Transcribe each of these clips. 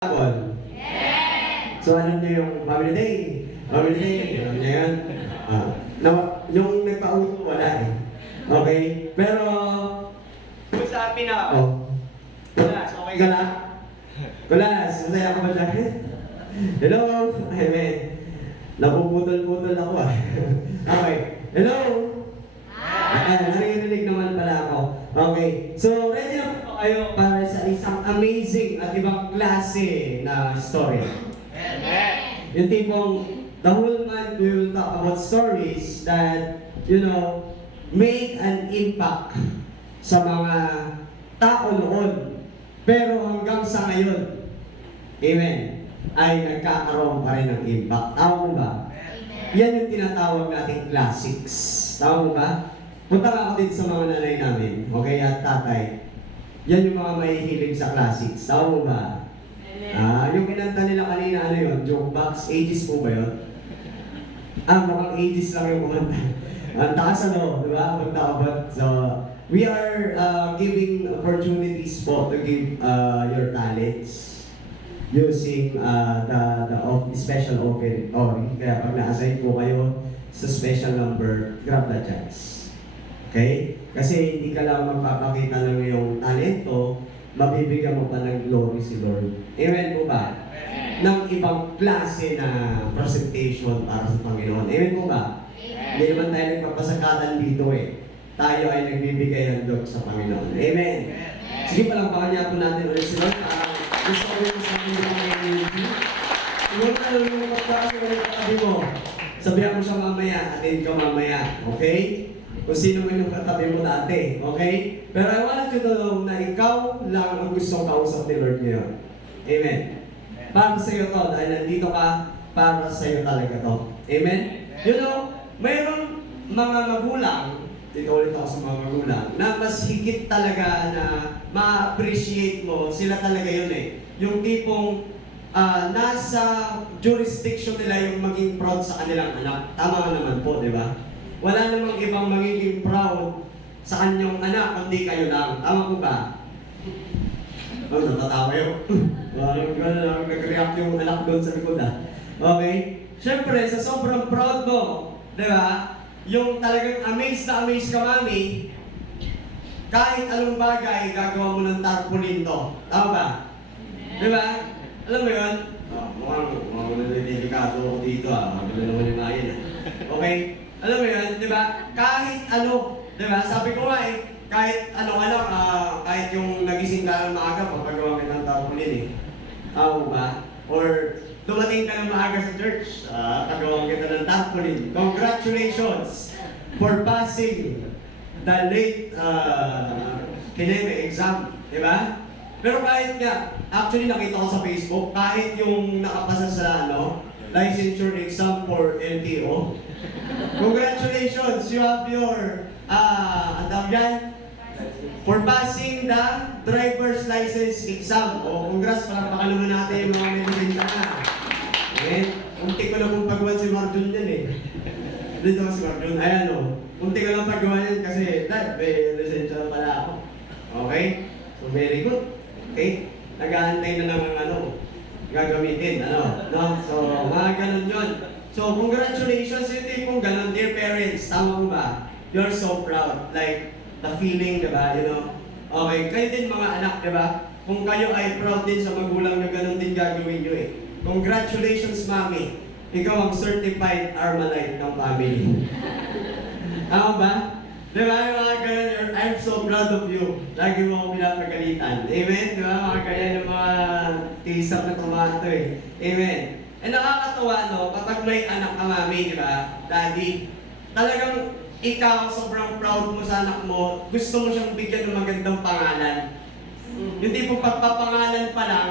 Hapon? So alam niyo yung family day? Family day, alam niyo yan? Yung nagpauto, wala eh. Okay? Pero, Sabi na. oh. Kulas, okay ka Gala? Kulas, masaya ka ba dyan? Hello? Amen. Napuputol-putol ako ah. Okay. Hello? Narinig naman pala ako. Okay. So, ready na po kayo para sa isang amazing at ibang klase na story. Yung tipong, the whole month we will talk about stories that, made an impact sa mga tao noon. Pero hanggang sa ngayon, amen, ay nagkakaroon pa rin ng impact. Tama mo ba? Yan yung tinatawag nating classics. Tama mo ba? Punta ka ako din sa mga nanay namin, okay, at tatay. Yan yung mga mahihilig sa classics. Tama mo ba? Yung kinanta nila kanina, ano yun? Joke box, ages po ba yun? Mukhang ages lang yung kumanta. Ang taas di ba? Magtaabot. So, we are giving opportunities po to give your talents using the special offering. Kaya pag na-assign po kayo sa special number, grab the chance. Okay? Kasi hindi ka lang magpapakita ng iyong talento, mabibigyan mo pa ng glory si Lord. Amen po ba? Ng ibang klase na presentation para sa Panginoon. Amen po ba? Hindi naman tayo nagpapasakatan dito eh. Tayo ay nagbibigay ng Diyos sa Panginoon. Amen. Sige, palangpakan niya po natin ulit si Lord. Gusto ko yung sa akin ng community. Siguro na lang yung magpapasok ulit katabi mo. Sabihan mo siya mamaya, atin ka mamaya. Okay? Kung sino man yung katabi mo dati. Okay? Pero I want you to know na ikaw lang ang gustong kausap ni Lord ngayon. Amen. Para sa iyo to, dahil nandito ka, para sa iyo talaga to. Amen? Mayroon mga magulang, dito ulit ako sa mga magulang, na mas higit talaga na ma-appreciate mo, sila talaga yun eh. Yung tipong nasa jurisdiction nila yung maging proud sa kanilang anak. Tama naman po, di ba? Wala namang ibang magiging proud sa kanyang anak, kundi kayo lang. Tama po ba? Natatawa yun. Nag-react yung anak doon sa likod ah. Okay? Siyempre, sa sobrang proud mo, di ba? Yung talagang amazed na amazed ka, mami, kahit anong bagay, gagawa mo ng tarpaulin to. Tama ba? Di ba? Alam mo yun? Mukhang delikado ako dito ah. Maganda naman yung mayan ah. Okay? Alam mo yun? Di ba? Kahit ano, di ba? Sabi ko nga eh, kahit kahit yung nagising ka ng maaga, papagawa ka ng tarpaulin eh. Tama ba? Or dumating ka ng maaga sa church, pagawa kita ng tarpaulin. Congratulations for passing the late exam. Di ba? Pero kahit nga, actually nakita ko sa Facebook, kahit yung nakapasa sa licensure exam for LTO, congratulations, you have your, for passing the driver's license exam. Congrats, palakpakan naman natin yung mga may lisensya na. Unti ko lang pagawa si Marjun yan eh. Dito ka si Marjun, ayan unti ko lang pagawa yan kasi may lisensya na pala ako. Okay? So very good. Okay? Nag-aantay na naman gagamitin, So, mga ganun yun. So, congratulations, hindi kung ganun, dear parents, tama mo ba? You're so proud, like, the feeling, diba, Okay, kayo din mga anak, diba? Kung kayo ay proud din sa magulang nyo, ganun din gagawin nyo eh. Congratulations, mami. Ikaw ang certified Armalite ng family. Tama ba? Diba, mga ganun, I'm so proud of you. Lagi mo akong pinapagalitan. Amen? Diba, mga ganyan yung mga tisap na tomato eh. Amen? Nakakatawa, kapag may anak ka, mami, diba, daddy, talagang ikaw, sobrang proud mo sa anak mo, gusto mo siyang bigyan ng magandang pangalan. Hindi po pagpapangalan pa lang,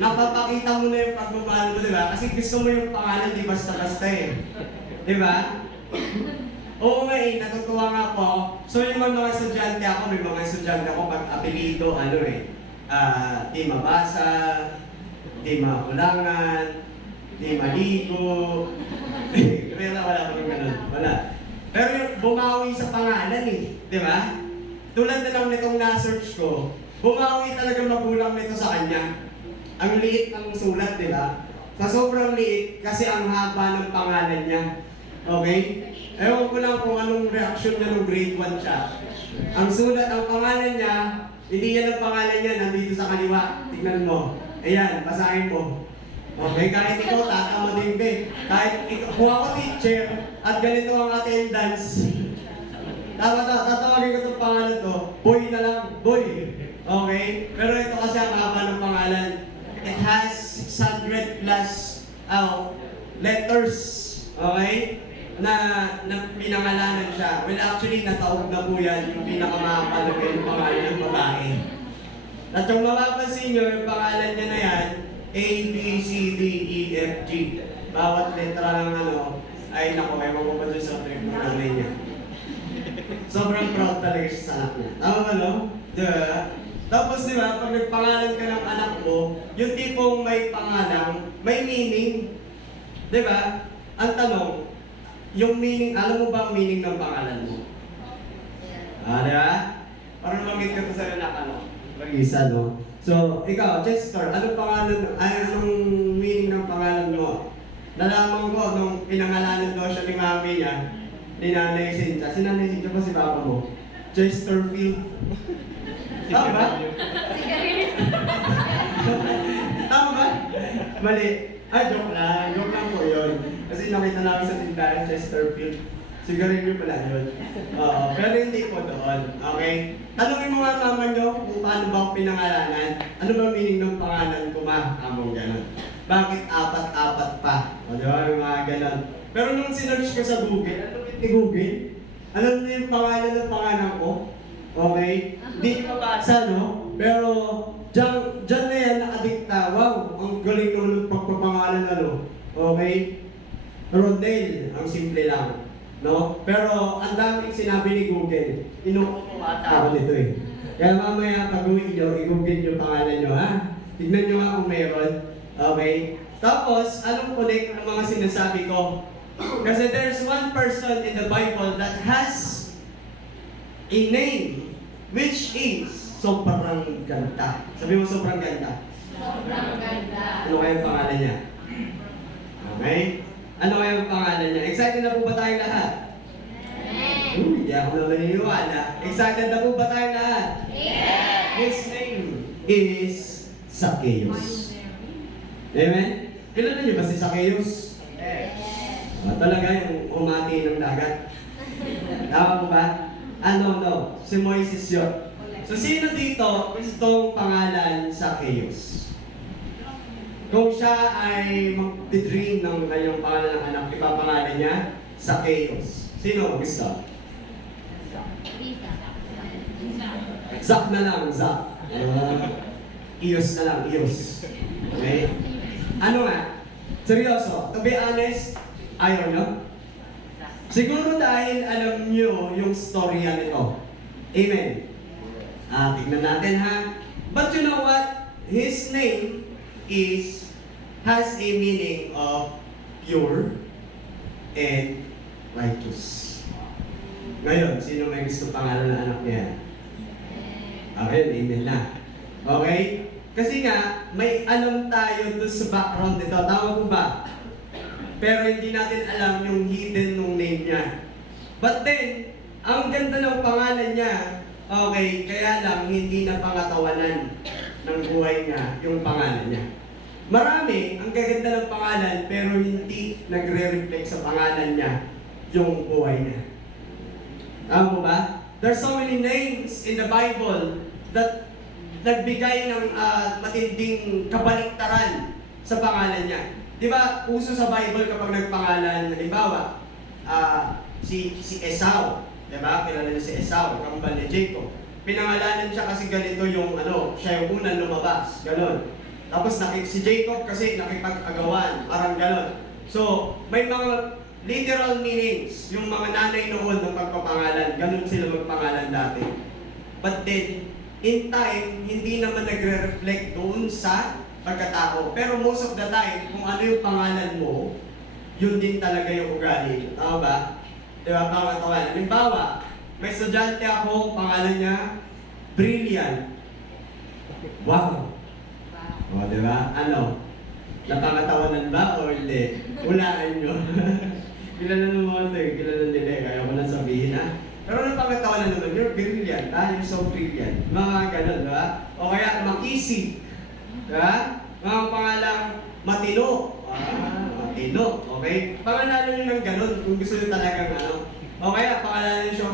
napapakita mo na yung pagmamahal mo, diba? Kasi gusto mo yung pangalan, di basta-basta eh. Diba? Oo nga eh, natutuwa nga po. So yung mga estudyante ako, may mga estudyante ako pag apelido, di mabasa, di maulangan, di maligo. Wala pa rin ganun. Wala. Pero yung bumawi sa pangalan eh, di ba? Tulad na lang nitong na-search ko, bumawi talaga magulang nito sa kanya. ang liit ng sulat, di ba? Sa sobrang liit, kasi ang haba ng pangalan niya. Okay? Ewan ko lang kung anong reaction niya nung grade 1 siya. Ang sulat, ang pangalan niya, hindi yan ang pangalan niya, nandito sa kaliwa. Tignan mo. Ayan, basahin mo. Okay, kahit ikaw, tatama din ba eh. Kahit kung ako teacher, at ganito ang attendance, tatawagin ko itong pangalan to, boy na lang, boy. Okay? Pero ito kasi ang haba ng pangalan. It has 600 plus letters. Okay? Na pinangalanan siya. Well, actually, nataog na po yan yung pinakamahalaga yung pangalan ng babae. At kung mapapansin nyo, yung pangalan niya na yan, A, B, C, D, E, F, G. Bawat letra ng ay naku, ewan ko pa dun sa trip ng nanay niya. Sobrang proud talaga siya sa anak niya. Tama ba, no? Tapos di ba, pag nagpangalan ka ng anak mo, yung tipong may pangalan, may meaning. Di ba? Ang tanong, yung meaning, alam mo ba ang meaning ng pangalan mo? Di ba? Parang lumit ka to sa'yo na mag-isa, no? So, ikaw, Chester, anong pangalan, anong meaning ng pangalan mo? Nalaman ko nung pinangalanan daw siya ni mami niya, ni Nanay Cynthia. Si Nanay Cynthia ba si papa mo? Chesterfield. Tama ba? Tama ba? Mali. Joke lang. Joke lang po yun. Kasi nakita namin sa tindahan, Chesterfield. Sigarilyo pala yun. Oo. Pero hindi po doon. Okay? Tanungin mo nga mama nyo kung paano ba ako pinangalanan. Ano ba meaning ng pangalan ko, ma? Among ganon. Bakit apat-apat pa? O di ba? Yung mga ganon. Pero nung sinerch ko sa Google, ano ni Google? Alam niyo yung pangalan ng pangalan ko? Okay? Hindi niyo mabasa, no? Pero, dyan na yan nakadikta. Wow, ang galing naman ng pagpapangalan, Okay? Rodel, ang simple lang. No? Pero, ang daming sinabi ni Google. Inukumata ako nito eh. Kaya mamaya, pag-uwi nyo, i-google nyo pangalan nyo, ha? Tignan nyo nga kung meron. Okay? Tapos, anong connect ng mga sinasabi ko? Kasi there's one person in the Bible that has a name which is sobrang ganda. Sabi mo sobrang ganda. Sobrang ganda. Ano kaya ang pangalan niya? Okay? Ano kaya ang pangalan niya? Excited na po ba tayong lahat? Amen. Hindi ako na naniniwala. Excited na po ba tayong lahat? Yes. His name is Zacchaeus. Amen? Kilala niyo ba si Zacchaeus? Talaga yung umati ng dagat. Tama po ba? No. Si Moises yun. So, sino dito gustong pangalan Zacchaeus? Kung siya ay mag-dream ng kanyang pangalan ng anak, ipapangalan niya Zacchaeus. Sino gusto? Zach na lang, Zach. Ios na lang, Ios. Okay? Ano nga? Seryoso, to be honest, ayaw nyo? Siguro dahil alam nyo yung storya nito. Amen. Tignan natin ha. But you know what? His name has a meaning of pure and righteous. Ngayon, sino may gusto pangalan ng anak niya? Okay, amen na. Okay? Kasi nga, may alam tayo doon sa background nito. Tama po ba? Pero hindi natin alam yung hidden nung name niya. But then, ang ganda ng pangalan niya, okay, kaya lang hindi na pangatawanan ng buhay niya yung pangalan niya. Marami ang gaganda ng pangalan pero hindi nagre-reflect sa pangalan niya yung buhay niya. Tama po ba? There's so many names in the Bible that nagbigay ng matinding kabaliktaran sa pangalan niya. Di ba, uso sa Bible kapag nagpangalan, halimbawa, si Esau, di ba? Kilala niyo si Esau, kambal ni Jacob. Pinangalanan siya kasi ganito yung siya yung unang lumabas, ganon. Tapos si Jacob kasi nakipag-agawan, parang ganon. So, may mga literal meanings, yung mga nanay noon ng pagpapangalan, ganon sila magpangalan dati. But then, in time, hindi naman nagre-reflect doon sa pagkatao. Pero most of the time, kung ano yung pangalan mo, yun din talaga yung ugali. Tama ba? Diba? Pangatawan. Halimbawa, may estudyante ako, pangalan niya, Brilliant. Wow! O, di ba? Ano? Napangatawanan ba o hindi? Hulaan nyo. Kilala ng mga ito eh. Kilala nila eh. Kaya ko lang sabihin ha. Pero napangatawanan naman, you're brilliant ha? You're so brilliant. Mga ganun, di ba? O kaya makisig. Di ba? Mga pangalang matino. Matino. Okay? Pangalanan nyo ng ganun kung gusto nyo talagang ano. O kaya pangalanan nyo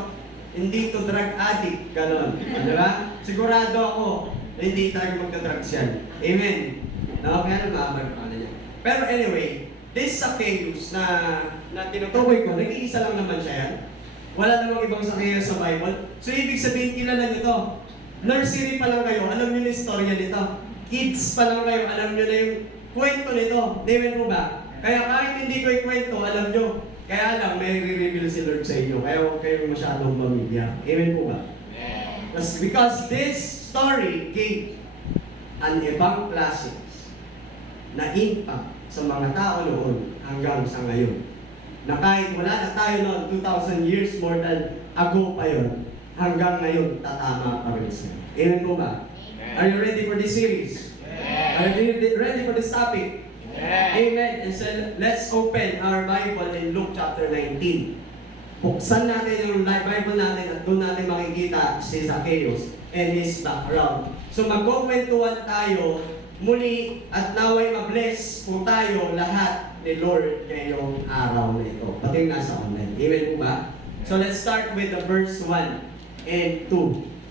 hindi to drug addict. Ganun. Di ba? Sigurado ako na hindi talaga magka-drugs yan. Amen. No, kaya nag-aabag pa niya. Pero anyway, this Zacchaeus na tinutukoy ko, nag-iisa lang naman siya yan. Wala namang ibang Zacchaeus sa Bible. So ibig sabihin, kilala niyo to. Nursery pa lang kayo, alam niyo na yung istorya nito. Kids pa lang kayo, alam niyo na yung kwento nito. Amen po ba? Kaya kahit hindi ko ikwento, alam niyo. Kaya lang, may re-reveal si Lord sa inyo. Kaya huwag kayong masyadong mamilya. Amen po ba? Because this story gave an ibang klase na impact sa mga tao noon hanggang sa ngayon. Na kahit wala na tayo noon, 2,000 years more than ago pa yun, hanggang ngayon tatama pa rin siya. Amen po ba? Are you ready for this series? Are you ready for this topic? Amen. And so let's open our Bible in Luke chapter 19. Buksan natin yung Bible natin at doon natin makikita si Zacchaeus and his background. So magkukwentuhan tayo muli at naway ma-bless po tayo lahat ni Lord ngayong araw na ito. Pati yung nasa online. Amen po ba? So let's start with the verse 1 and 2.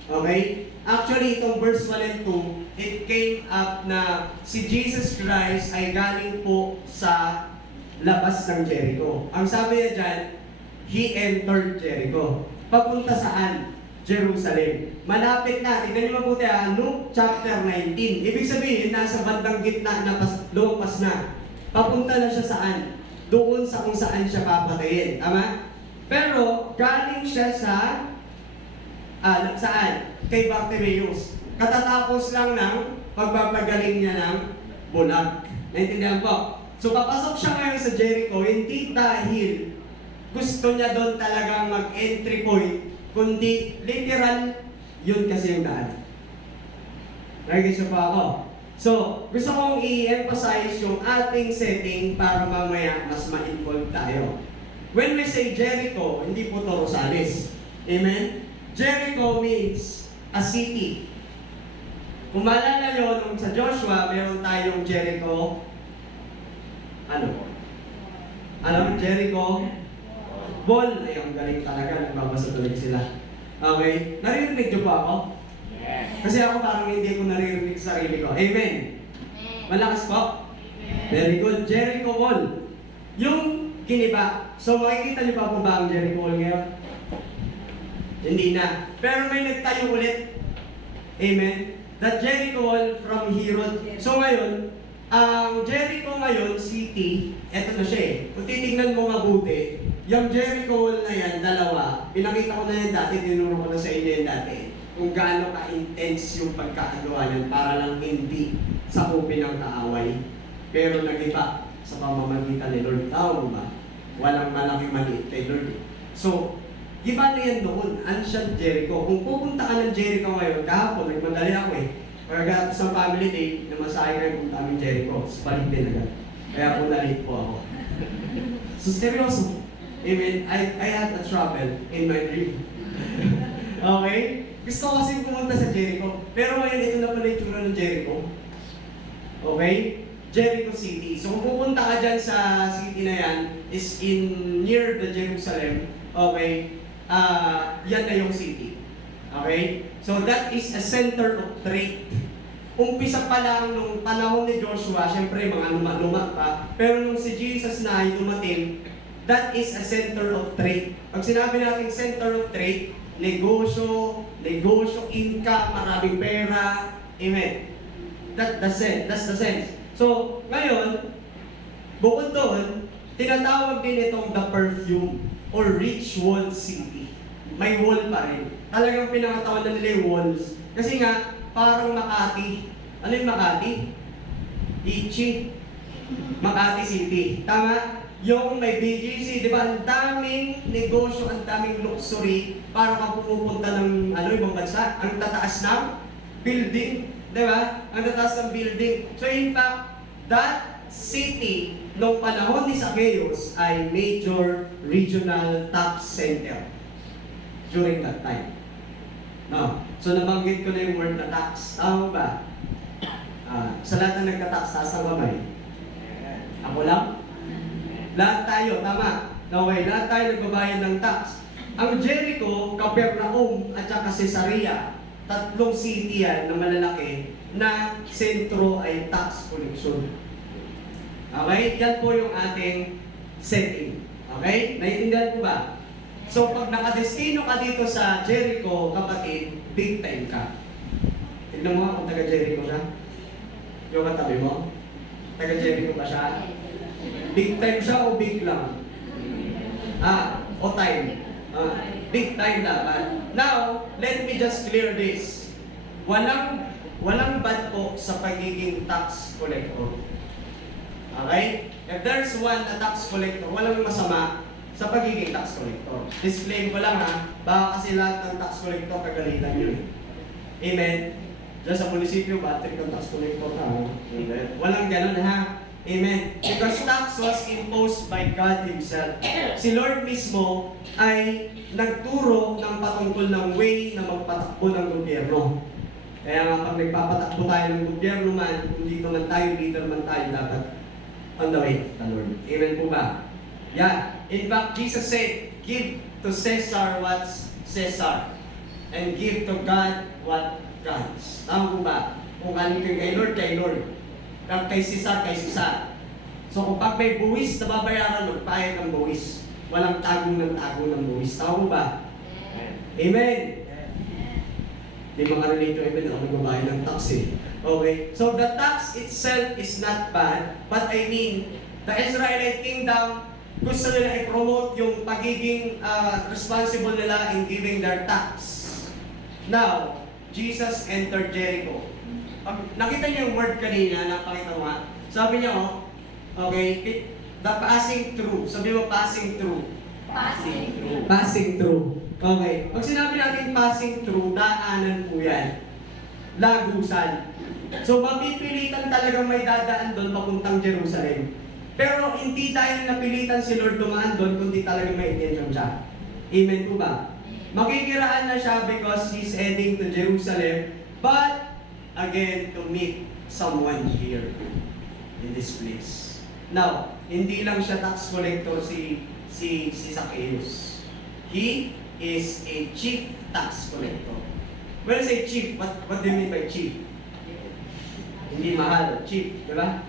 Okay? Actually, itong verse 1 and 2, it came up na si Jesus Christ ay galing po sa labas ng Jericho. Ang sabi niya dyan, He entered Jericho. Papunta saan? Jerusalem. Malapit na. Tignan niyo mabuti Luke chapter 19. Ibig sabihin, nasa bandang gitna na lumpas na. Papunta na siya saan? Doon sa kung saan siya papatayin. Tama? Pero, galing siya sa saan? Kay Bartimaeus. Katatapos lang ng pagpapagaling niya ng bulag. Naintindihan po? So, papasok siya ngayon sa Jericho, hindi dahil gusto niya doon talagang mag-entry point, kundi literal, yun kasi yung daan. Nagiging pa ako. So, gusto kong i-emphasize yung ating setting para mamaya mas ma-involve tayo. When we say Jericho, hindi po to Rosales. Amen? Jericho means a city. Kung maalala nyo, nung sa Joshua, meron tayong Jericho, Jericho Wall. Ay, ang galing talaga, nagbabasa tuloy sila. Okay? Naririnig nyo ba ako? Kasi ako parang hindi ko naririnig sa sarili ko. Amen? Malakas po? Very good. Jericho Wall. Yung giniba. So makikita niyo pa po ba ang Jericho Wall ngayon? Hindi na. Pero may nagtayo ulit. Amen? The Jericho Wall from Herod. So ngayon, ang Jericho ngayon, city, eto na siya eh. Kung titignan mo mabuti, yung Jericho Wall na yan, dalawa, pinakita ko na yan dati, tinuro ko na sa inyo yan dati. Kung gaano ka-intense yung pagkakagawa niyan para lang hindi sakupin ng kaaway. Pero nag-iba sa pamamagitan ni Lord. Tao mo ba? Walang malaking maliit kay Lord. So, iba na yan doon, ancient Jericho. Kung pupunta ka ng Jericho ngayon, kahapon, nagmadali ako eh. Pagka sa family day, namasahe kayo kung taming Jericho, sa palig din agad. Kaya po na-late po ako. So, seryoso. Amen. I had a trouble in my dream. Okay? Gusto ko kasi pumunta sa Jericho. Pero ngayon, ito na pala yung tsura ng Jericho. Okay? Jericho City. So kung pupunta ka dyan sa city na yan, is near the Jerusalem. Okay? Yan na yung city. Okay? So that is a center of trade. Umpisa pa lang nung panahon ni Joshua, syempre mga luma-luma pa. Pero nung si Jesus na ay dumating, that is a center of trade. Pag sinabi natin center of trade, negosyo, income, maraming pera. Amen. That's the sense. So, ngayon, bukod doon, tinatawag din itong the perfume or rich walled city. May wall pa rin. Talagang pinakatawan na nila yung walls. Kasi nga, parang Makati. Ano yung Makati? Ichi. Makati City. Tama? Yung may BGC, di ba? Ang daming negosyo, ang daming luxury para ka pumupunta ng ibang bansa. Ang tataas ng building. Di ba? Ang tataas ng building. So in fact, that city, nung panahon ni Zacchaeus, ay major regional tax center during that time. No. So nabanggit ko na yung word na tax. Tama ba? Sa lahat na nagka-tax, taas ang kamay. Ako lang? Lahat tayo, tama. Okay, lahat tayo nagbabayad ng tax. Ang Jericho, Capernaum, at saka Caesarea, tatlong city yan na malalaki na sentro ay tax collection. Okay? Yan po yung ating setting. Okay? Naiintindihan po ba? So, pag nakadestino ka dito sa Jericho, kapatid, big time ka. Tignan mo nga kung taga-Jericho siya. Yung katabi mo. Taga-Jericho ba siya? Big time siya o big lang? O time. Big time dapat. Now, let me just clear this. Walang bad po sa pagiging tax collector. Okay? If there's one na tax collector, walang masama sa pagiging tax collector. Disclaim ko lang ha, baka kasi lahat ng tax collector kagalitan yun. Amen? Diyan sa munisipyo, battery kang tax collector ka. Amen? Walang ganun ha. Amen? Because tax was imposed by God Himself. Si Lord mismo ay nagturo ng patungkol ng way na magpatakbo ng gobyerno. Kaya nga pag nagpapatakbo tayo ng gobyerno man, kung dito man tayo, leader man tayo, dapat on the way of the Lord. Amen po ba? Yeah. In fact, Jesus said, give to Caesar what's Caesar, and give to God what God's. Tama po ba? Kung ano yung kay Lord, kay Lord. Kay Caesar, kay Caesar. So kung pag may buwis na babayaran, magpahit ng buwis. Walang tagong ng buwis. Tama po ba? Amen. Di makarelate yung amen, ako magbabayad ng tax eh. Okay? So the tax itself is not bad, but I mean, the Israelite kingdom, gusto nila i-promote yung pagiging responsible nila in giving their tax. Now, Jesus entered Jericho. Nakita niyo yung word kanina, napakita mo nga. Sabi niya, okay, the passing through. Sabi mo, passing through. Passing through. Passing through. Okay. Pag sinabi natin passing through, daanan po yan. Lagusan. So, mapipilitan talagang may dadaan doon papuntang Jerusalem. Pero hindi dahil napilitan si Lord dumaan doon, kundi talagang may intention siya. Amen po ba? Makikiraan na siya because He's heading to Jerusalem, but again, to meet someone here in this place. Now, hindi lang siya tax collector si Zacchaeus. He is a chief tax collector. When I say chief, what do you mean by chief? Hindi mahal, chief, di ba?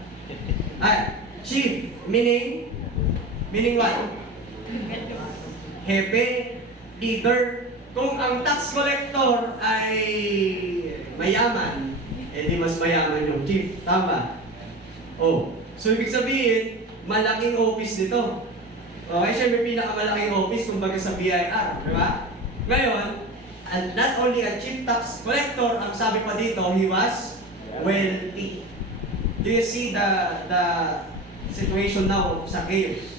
Chief, meaning what? Hepe, leader. Kung ang tax collector ay mayaman, edi mas mayaman yung chief. Tama? So ibig sabihin, malaking office nito. Okay, siya may pinakamalaking office kumbaga sa BIR, di ba? Ngayon, and not only a chief tax collector, ang sabi pa dito, he was wealthy. Do you see the situation now of Zacchaeus?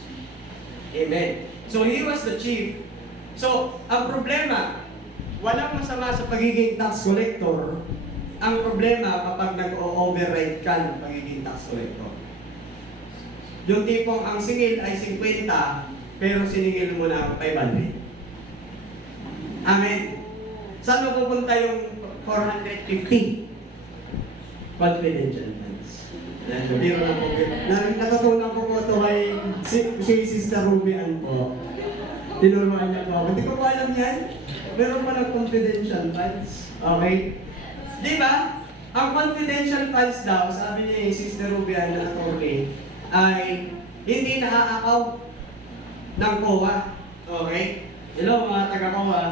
Amen. So he was the chief. So, ang problema, walang masama sa pagiging tax collector. Ang problema kapag nag-override ka ng pagiging tax collector. Yung tipong ang singil ay 50, pero siningil mo na 500. Amen. Saan mapupunta yung 450? Confidential funds. Biro na po. Natutunan ko po ito kay Sister Ruby Ann po. Tinuruan niya po ako. Hindi ko pa alam yan. Meron pa ng confidential funds. Okay? Di ba? Ang confidential funds daw, sabi niya yung Sister Ruby Ann na attorney, ay hindi na-account ng COA. Okay? Hello mga taga-COA.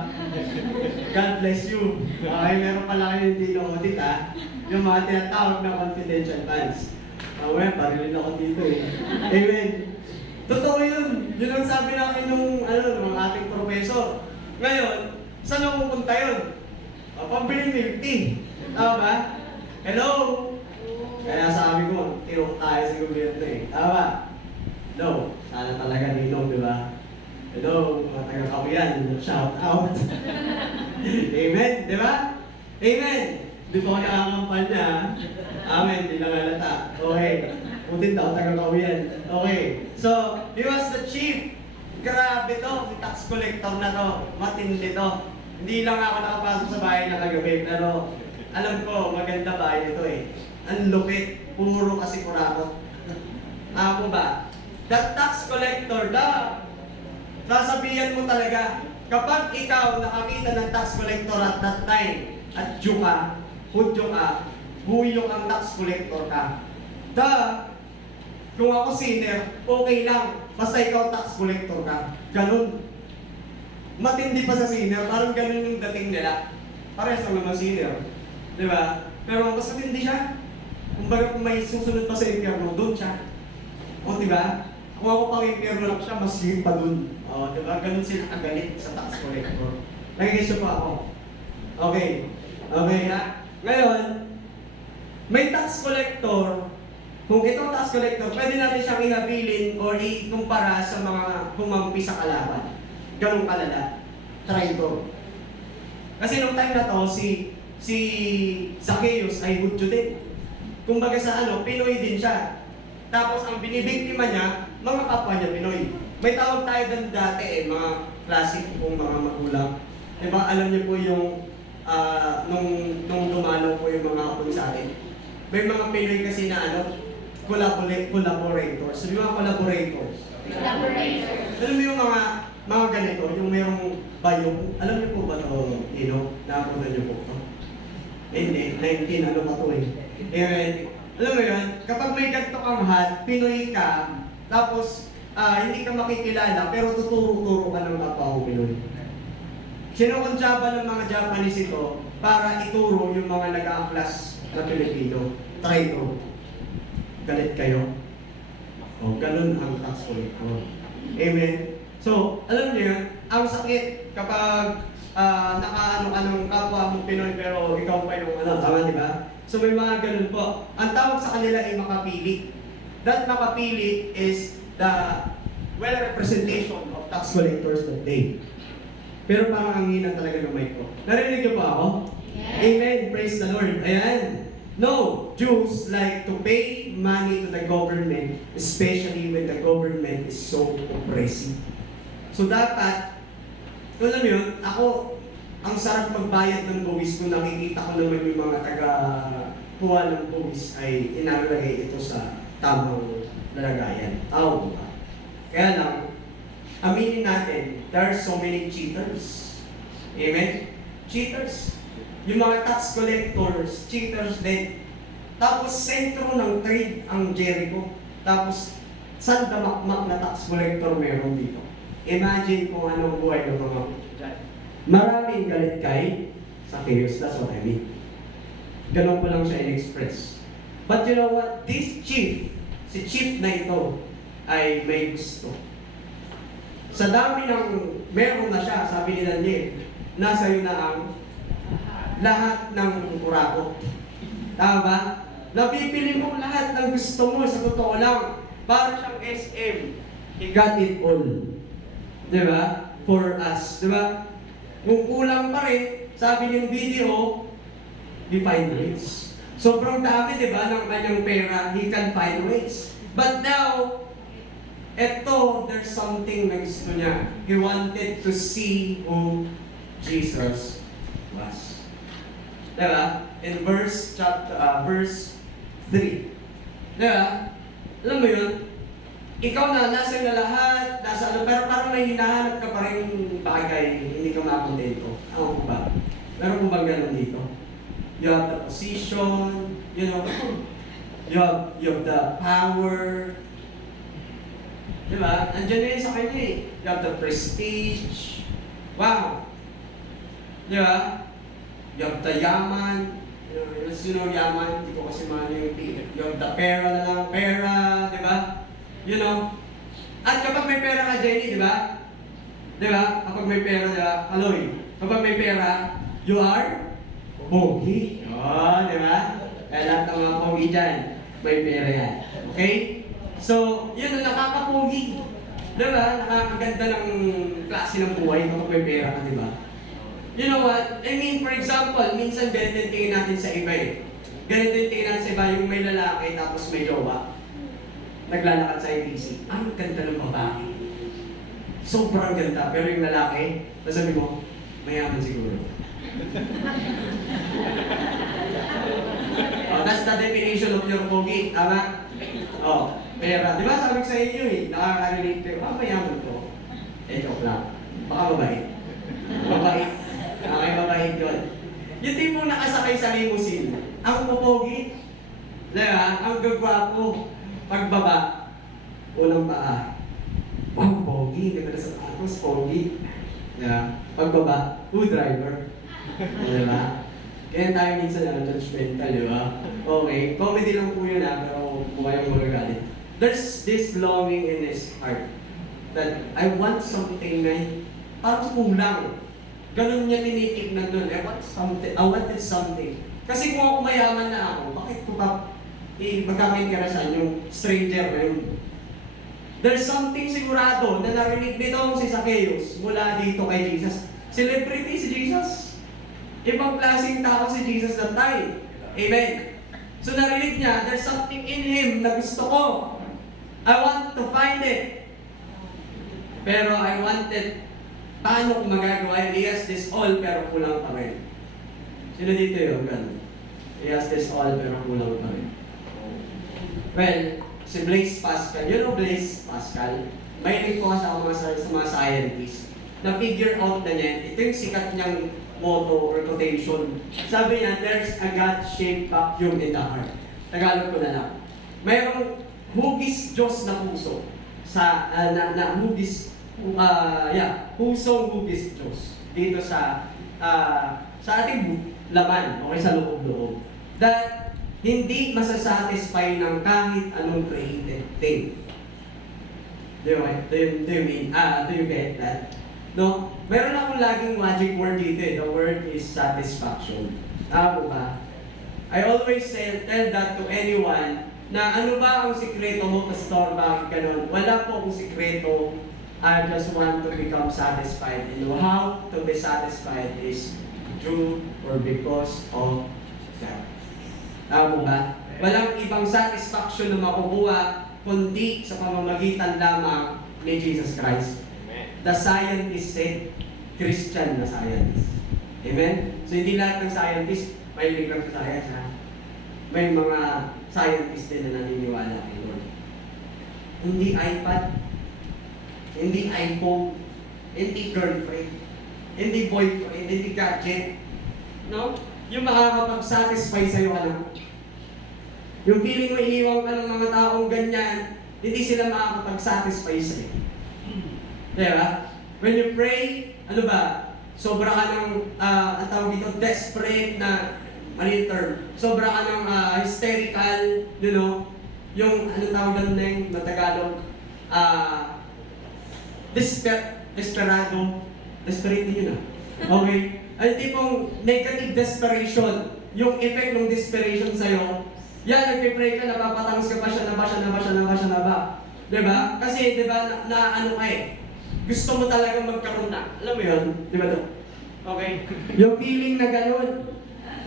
God bless you. Okay, meron pala kayo hindi na-audit yung mga tinatawag na confidential funds. Well, parilin ako dito eh. Amen. Totoo yun. Yun ang sabi namin nung ating professor. Ngayon, saan na pupunta yun? Pambiling milk tea. Tama ba? Hello? Kaya sabi ko, tinok tayo sa gobyerno eh. Tama? No. Sana talaga ninong, di ba? Hello, mga taga-kawiyan. Shout out. Amen? Di ba? Amen. Di ba ako nakakampanya? Amen, di lang halata. Okay. Putin daw, taga-kawiyan. Okay. So, he was the chief. Grabe to, si tax collector na to. Matindi to. Hindi lang ako nakapasok sa bahay na kagabi, pero alam ko, maganda bahay ito eh. Ang lupit, puro kasi kurakot. Ako ba? That tax collector, sasabihan mo talaga, kapag ikaw nakakita ng tax collector at that time, at hudyo ka, huyok ang tax collector ka. Kung ako sinner, okay lang, basta ikaw tax collector ka. Ganun. Matindi pa sa sinner, parang ganun yung dating nila. Parehas lang naman sinner. Di ba? Pero mas matindi siya. Kumbaga kung may susunod pa sa impyerno, doon siya. O, di ba? Kung ako pang impyerno lang siya, mas higit pa doon. O, di ba? Ganun sila kagalit sa tax collector. Nagigis pa ako. Okay. Okay, ha? Ngayon, may tax collector. Kung itong tax collector, pwede natin siyang ihabilin o ikumpara sa mga humampi sa kalaban. Ganun kalala. Traitor. Kasi nung time na to, si Zacchaeus ay Hudyo din. Kumbaga sa Pinoy din siya. Tapos ang binibiktima niya, mga kapwa niya Pinoy. May tawag tayo doon dati mga classic pong mga magulang. Diba, alam niyo po yung nung dumalaw po yung mga hapon sa atin. May mga Pinoy kasi na collaborators. Sabi mga collaborators. Alam mo yung mga ganito, yung mayroong bayong, alam niyo po ba ito, nakapunta niyo po ito? Hindi, 19, ano pa ito eh. Alam mo yun, kapag may ganito kang hat, Pinoy ka, tapos hindi ka makikilala, pero tuturo-turo ka ng kapwa mo Pinoy. Sinukuntsaba ng mga Japanese ito para ituro yung mga nag-aaklas na Pilipino. Traitor. Galit kayo? O, ganun ang tax collector. Amen? So, alam niyo yun, ang sakit kapag nakaano ka ng kapwa mo Pinoy pero ikaw pa yung tama, di ba? So may mga ganun po. Ang tawag sa kanila ay makapili. That makapili is the representation of tax collectors that day. Pero parang ang hina talaga ng mic ko. Narinig niyo pa ako? Yes. Amen. Praise the Lord. Ayan. No, Jews like to pay money to the government, especially when the government is so oppressive. So dapat, alam mo yun, ako, ang sarap magbayad ng buwis kung nakikita ko naman yung mga taga-kuha ng buwis ay inalagay ito sa tamang lalagayan. Tao ba? Kaya lang, aminin natin, there are so many cheaters. Amen? Cheaters. Yung mga tax collectors, cheaters din. Tapos sentro ng trade ang Jericho. Tapos saan damakmak na tax collector meron dito? Imagine kung anong buhay ng mga dyan. Maraming galit kay Zacchaeus. That's what I mean. Ganun ko lang siya in-express. But you know what? This chief, si chief na ito, ay may gusto. Sa dami ng meron na siya, sabi ni Daniel, nasa iyo na ang lahat ng kurakot. Tama ba? Napipili mo lahat ng gusto mo sa totoo lang. Para siyang SM. He got it all. Diba? For us. Diba? Kung kulang pa rin, sabi ng video, he find ways. Sobrang dami, diba, ng kanyang pera, he can find ways. But now, eto, there's something na gusto niya. He wanted to see who Jesus was. Diba? In verse 3. Diba? Alam mo yun? Ikaw na, nasa na lahat, pero parang may hinahanap ka pa rin bagay, hindi ka makontento. Ako ba? Meron kong bang ganun dito? You have the position, you have the power. Diba? Andiyan na yun sa kanya eh. You have the prestige. Wow! Diba? You have the yaman. Yaman, hindi ko kasi mahal yung you have the pera na lang, pera, diba? You know? At kapag may pera ka, Jenny, di ba? Di ba? Kapag may pera, di ba? Aloy, kapag may pera, you are pogi. Oh, di ba? Kaya lahat ng mga pogi dyan, may pera yan. Okay? So, yun ang nakakapogi. Di ba? Nakakaganda ng klase ng buhay kapag may pera ka, di ba? You know what? I mean, for example, minsan ganito yung tingin natin sa iba eh. Ganito yung tingin natin sa iba, yung may lalaki tapos may jowa. Naglalakad sa ITC. Ang ganda ng babae. Sobrang ganda. Pero yung lalaki, masabi mo, mayaman siguro. Oh, that's the definition of your pogi. Tama? Oh, pera. Di ba sabi ko sa inyo eh, nakaka-relate kayo. Mayaman ko. Joke lang. Baka mabait. Mabait. Okay, mabait yun. Yung tipong nakasakay sa limousine, ang popogi, diba? Ang gagwapo. Pagbaba, unang paa. Wow, pogi. Ganda na sa tatos, pogi. Diba? Pagbaba, driver. Diba? Kaya tayo minsan judgmental, diba? Okay, comedy lang po yun pero buhay yung magagalit. There's this longing in his heart that I want something na parang kulang. Ganun niya tinitignan nun. I wanted something. Kasi kung ako mayaman na ako, bakit ko pa magkakainterasan yung stranger na yun? There's something sigurado na narinig nito si Zacchaeus mula dito kay Jesus. Celebrity si Jesus. Ibang klaseng tao si Jesus that time. Amen. So narinig niya, there's something in him na gusto ko. I want to find it. Pero I wanted, paano ko magagawa? He has this all pero kulang pa rin. Sino dito yun? Ganun. He has this all pero kulang pa rin. Well, si Blaise Pascal, you know Blaise Pascal? May ko sa mga scientists na figure out na niya, ito yung sikat niyang motto or quotation. Sabi niya, there's a God-shaped vacuum in the heart. Tagalog ko na lang. Mayroong hugis Diyos na puso sa pusong hugis Diyos dito sa ating laman, okay, sa loob-loob. That hindi masasatisfy ng kahit anong created thing. Do you get that? No? Meron akong laging magic word dito eh. The word is satisfaction. Tama ba? I always tell that to anyone na ano ba ang sikreto mo, Pastor, bakit ganun? Wala po akong sikreto. I just want to become satisfied. And how to be satisfied is due or because of God. Tama ba? Walang ibang satisfaction na makukuha kundi sa pamamagitan lamang ni Jesus Christ. The scientist said, Christian na scientist. Amen? So hindi lahat ng scientist mahilig lang sa science, ha? May mga scientist din na naniniwala kay Lord. Hindi iPad, hindi iPhone, hindi girlfriend, hindi boyfriend, hindi gadget. No? Yung makakapag-satisfy sa'yo, ano? Yung feeling mo iniwang ka ng mga taong ganyan, hindi sila makakapag-satisfy sa'yo. Diba? When you pray, ano ba? Sobra ka ng, ang tawag dito, desperate na, mali term. Sobra ka ng hysterical, you know? Yung, ano tawag na yung Tagalog? Desperado. Desperate din yun, Okay? Ay, tipong negative desperation. Yung effect ng desperation sa'yo, yan, nagpipray ka, napapatangos ka pa siya na ba? Diba? Kasi, diba, na ano ka eh, gusto mo talagang magkaroon na. Alam mo yun? Diba to? Okay? Yung feeling na gano'n.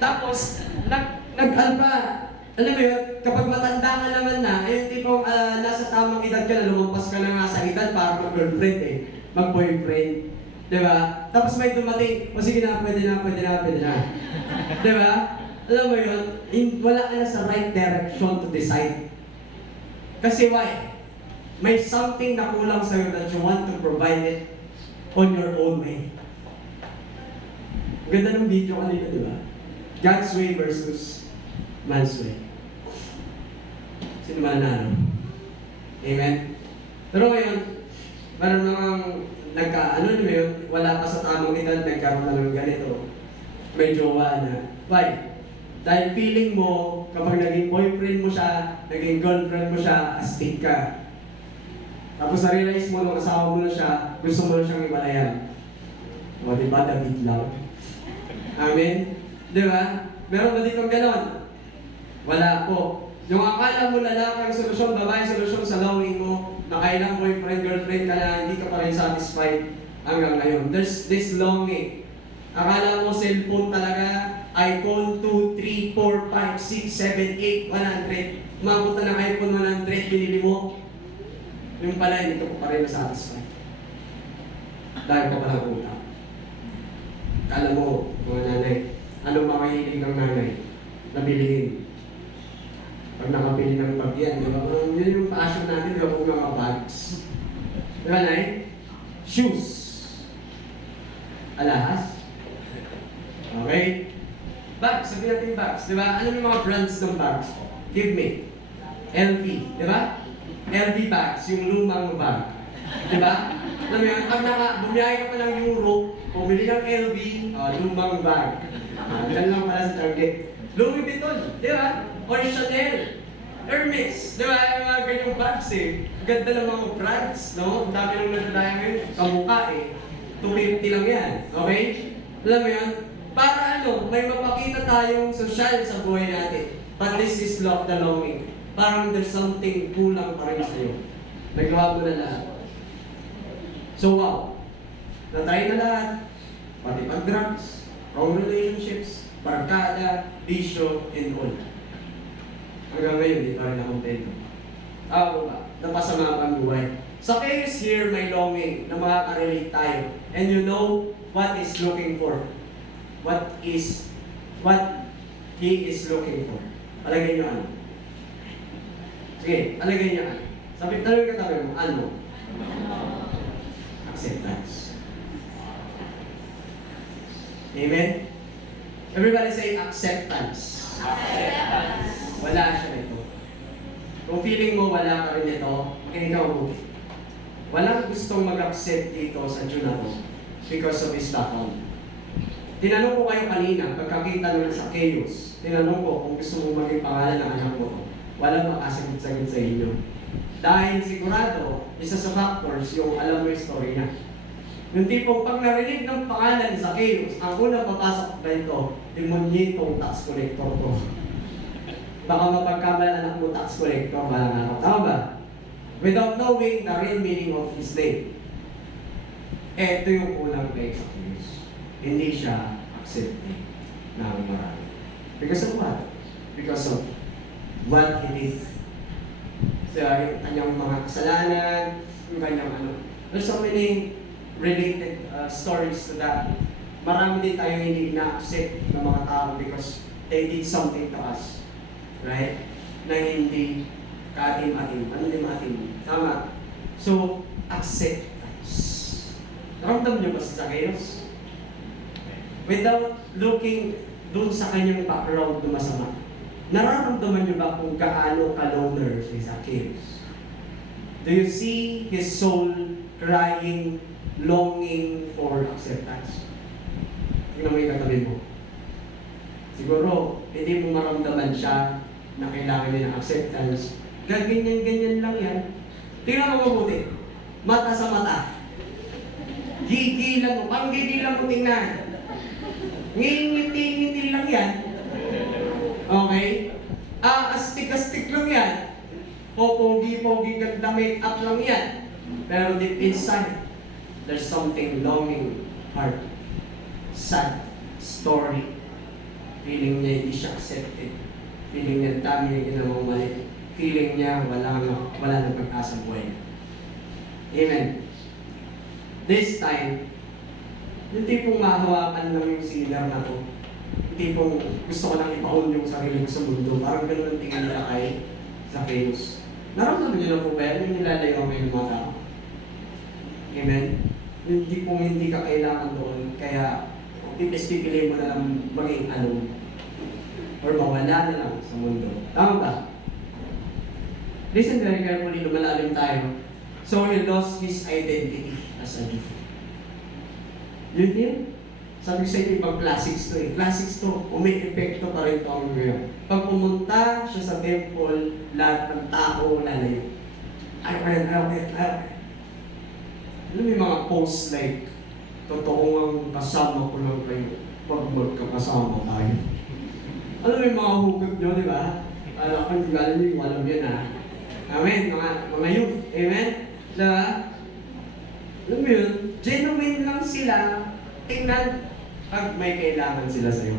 Tapos, alam mo yun, kapag matanda ka naman na, yung tipong nasa tamang edad ka na, lumampas ka na nga sa edad para mag-girlfriend eh, mag-boyfriend. Diba? Tapos may dumating, o sige na, pwede na. Diba? Alam mo yun, wala ka na sa right direction to decide. Kasi why? May something na kulang sa'yo that you want to provide it on your own way. Ganda ng video kanina, di ba? God's way versus man's way. Sino mananalo? Amen? Pero ngayon, meron namang wala pa sa tamang edad, nagkaroon na ng ganito. May jowa na. Why? Dahil feeling mo, kapag naging boyfriend mo siya, naging girlfriend mo siya, astig ka. Tapos na-realize mo nung asawa mo na siya, gusto mo na siyang iwalayan. O, diba? David lang. Amen? Diba? Meron ba dito ganon? Wala po. Yung akala mo lalaki ang solusyon, babae ang solusyon sa longing mo, na kailang boyfriend, girlfriend ka na, hindi ka pa rin satisfied hanggang ngayon. There's this longing. Akala mo cellphone talaga, iPhone 2, 3, 4, 5, 6, 7, 8, 100. Umabot na ng iPhone 100, binili mo. Yung pala, hindi ka pa rin na-satisfy. Dahil pa palang utang. Kala mo, mga nanay, anong makahilig ng nanay? Nabilihin. Pag nakabili ng bag yan, di ba? Yun yung passion natin, di ba? Kung mga bags. Di ba, Nay? Shoes. Alahas. Okay? Bags, sabihin natin bags, di ba? Ano yung mga brands ng bags? Give me. LV, di ba? LV bags, yung lumang bag. Di ba? Alam mo yun, pag bumiyahe ka pa ng Europe, pumili ng LV, lumang bag. Diyan lang pala sa Target. Louis Vuitton, di ba? Or Chanel. Hermes, di ba? Yung mga ganyang bags eh. Ganda ng mga brands, no? Ang dami nang natadaya ngayon. Kamukha eh. 250 lang yan. Okay? Alam mo yun? Para ano, may mapakita tayong social sa buhay natin. But this is love the longing. Parang there's something kulang pa rin sa'yo. Nagawa mo na lahat. So wow. Na-try na lahat. Pati pag-drugs, wrong relationships, barkada, bisyo, and all. Hanggang ngayon, di pa rin nakontento. Ba? Napasama pa ang buhay. Sa case here, may longing na makaka-relate tayo. And you know what is looking for. What he is looking for. Alagay niyo ano? Sige, alagay niyo ano? Tanong ka tabi mo, ano? Acceptance. Amen? Everybody say acceptance. Acceptance. Wala siya nito. Kung feeling mo wala ka rin nito, makinig ka mabuti. Walang gustong mag-accept dito sa Diyo na to because of his background. Tinanong ko kayo kanina, pagkakita naman sa chaos, tinanong ko kung gusto mo maging pangalan ng anak mo to. Walang makasagot-sagot sa inyo. Dahil sigurado, isa sa factors yung alam mo yung story niya. Yung tipong pag narinig ng pangalan sa chaos, ang unang papasok na ito, demonyetong tax collector to. Baka mapagkamala anak mo tax collector, balang araw. Tama ba? Without knowing the real meaning of his name. Ito yung unang kay sa chaos. Hindi siya accepted ng marami. Because of what? Because of what he did. So, yung kanyang mga kasalanan, yung kanyang ano. There's so many related stories to that. Marami din tayo hindi na-accept ng mga tao because they did something to us. Right? Na hindi ka-atim-atim. Ano din maatim? Tama. So, acceptance. Naramdam niyo ba si Zacchaeus? Without looking doon sa kanyang background na masama, nararamdaman niyo ba kung gaano ka-loner si Zacchaeus? Do you see his soul crying, longing for acceptance? Tingnan mo yung katabi mo. Siguro, hindi mo maramdaman siya na kailangan niya ng acceptance. Ganyan-ganyan lang yan. Tingnan mo mabuti. Mata sa mata. Gigilan mo. Pang gigilan mo tingnan. Ngiti-ngiti lang yan. Okay? Astik-astik lang yan. Pogi-pogi ganda make-up lang yan. Pero deep inside, there's something longing heart. Sad story. Feeling niya hindi siya accepted. Feeling niya dami niya ginawang mali. Feeling niya wala nang pag-asa buhay. Amen. This time, yung tipong mahawakan lang yung sinner na to. Yung tipong gusto ko lang ipaon yung sarili ko sa mundo. Parang ganun ang tingin nila kay Zacchaeus. Naramdaman niyo na po ba yan? Yung nilalayo ang mga tao. Amen? Yung tipong hindi ka kailangan doon. Kaya, pipiliin mo na lang maging alone. Or mawala na lang sa mundo. Tama ba? Listen very carefully, lumalalim tayo. So he lost his identity as a Jew. Yun yun. Sabi ko sa inyo, ibang classics to eh. Classics to, umi-epekto pa rin to ang ngayon. Pag pumunta siya sa temple, lahat ng tao lalayo. Ayaw. Alam mo yung mga posts like, totoo ang kasama ko lang kayo pag magkakasama tayo. Alam mo yung mga hugot nyo, di ba? Alam ko, hindi alam nyo, alam yan ha. Amen, mga youth. Amen? Diba? Alam mo yun, genuine lang sila. Tingnan, pag may kailangan sila sa'yo.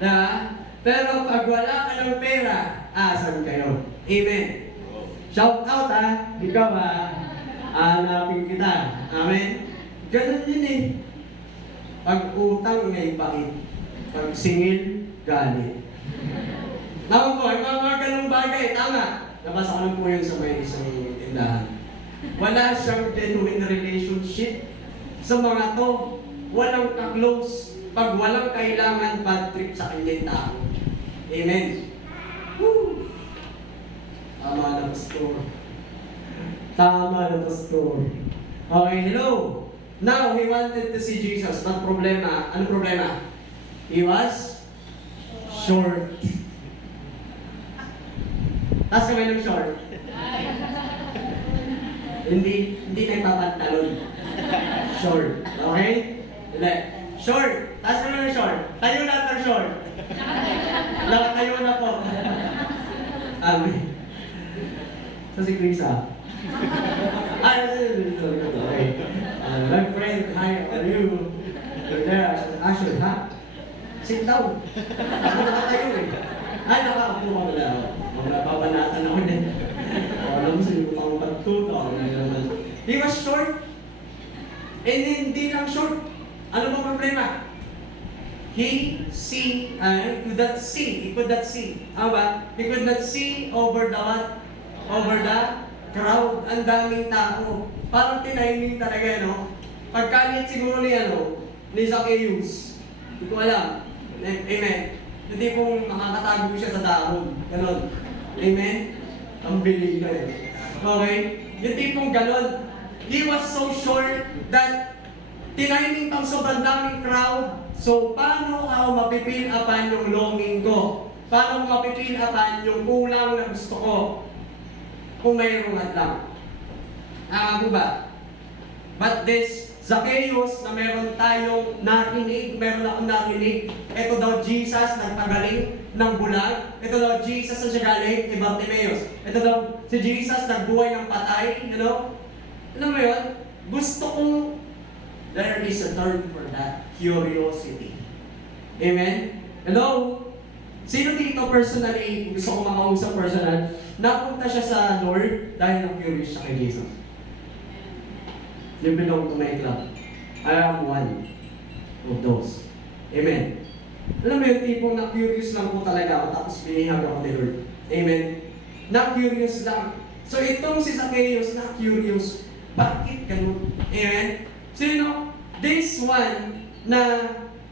Diba? Pero pag wala ka ng pera, asan kayo? Amen. Shout out ikaw hanapin kita. Amen. Ganun yun eh. Pag utang may bait, pag singil, galit. Tama po, mga ganung bagay, tama. Nabasa ko lang po yun sa may isang tindahan. Wala siyang genuine relationship sa mga to. Walang ka-close. Pag walang kailangan, bad trip sa kanyang tao. Amen. Woo! Tama na, pastor. Tama na, pastor. Okay, hello. Now, he wanted to see Jesus. But problema, ano problema? He was short. Taas kami ng short. Hindi nagpapantalon. Short. Okay? Hindi. Short. Taas kami ng short. Tayo na ng short. Tayo na po. Amen. So si Chris okay. My friend, hi, how are you? You're there, Asher, ha? Sit down. Ako nakatayo eh. Ay, nakakapo ka wala. Magpapanatan ako din. Alam mo sa iyo kung pagtuto. He was short. And hindi lang short. Ano bang problema? He could not see. He could not see over the what? Over the crowd. Ang daming tao. Parang tiniming talaga, no? Pagkalit siguro ni Zacchaeus. Hindi ko alam. Amen. Hindi pong makakatago siya sa dahon. Ganon. Amen? Ang bilig na yun. Okay? Yung tipong ganon. He was so short that tiniming pang sobrang daming crowd. So, paano ako mapipil-upan yung longing ko? Paano ko mapipil-upan yung kulang na gusto ko? Kung mayroong lang. Tama ba? But this Zacchaeus na meron tayong narinig, meron akong narinig, ito daw Jesus nagpagaling ng bulag, ito daw Jesus na siya galing kay Bartimaeus, ito daw si Jesus nagbuhay ng patay, Alam mo yun? Gusto kong, there is a term for that, curiosity. Amen? Hello? Sino dito personally, gusto kong makausap personal, napunta siya sa Lord dahil na-curious siya kay Jesus? You belong to my club. I am one of those. Amen. Alam mo yung tipong na-curious lang po talaga ako tapos binihag ako ni Lord. Amen. Na-curious lang. So itong si Zacchaeus, na-curious. Bakit ganun? Amen. So this one na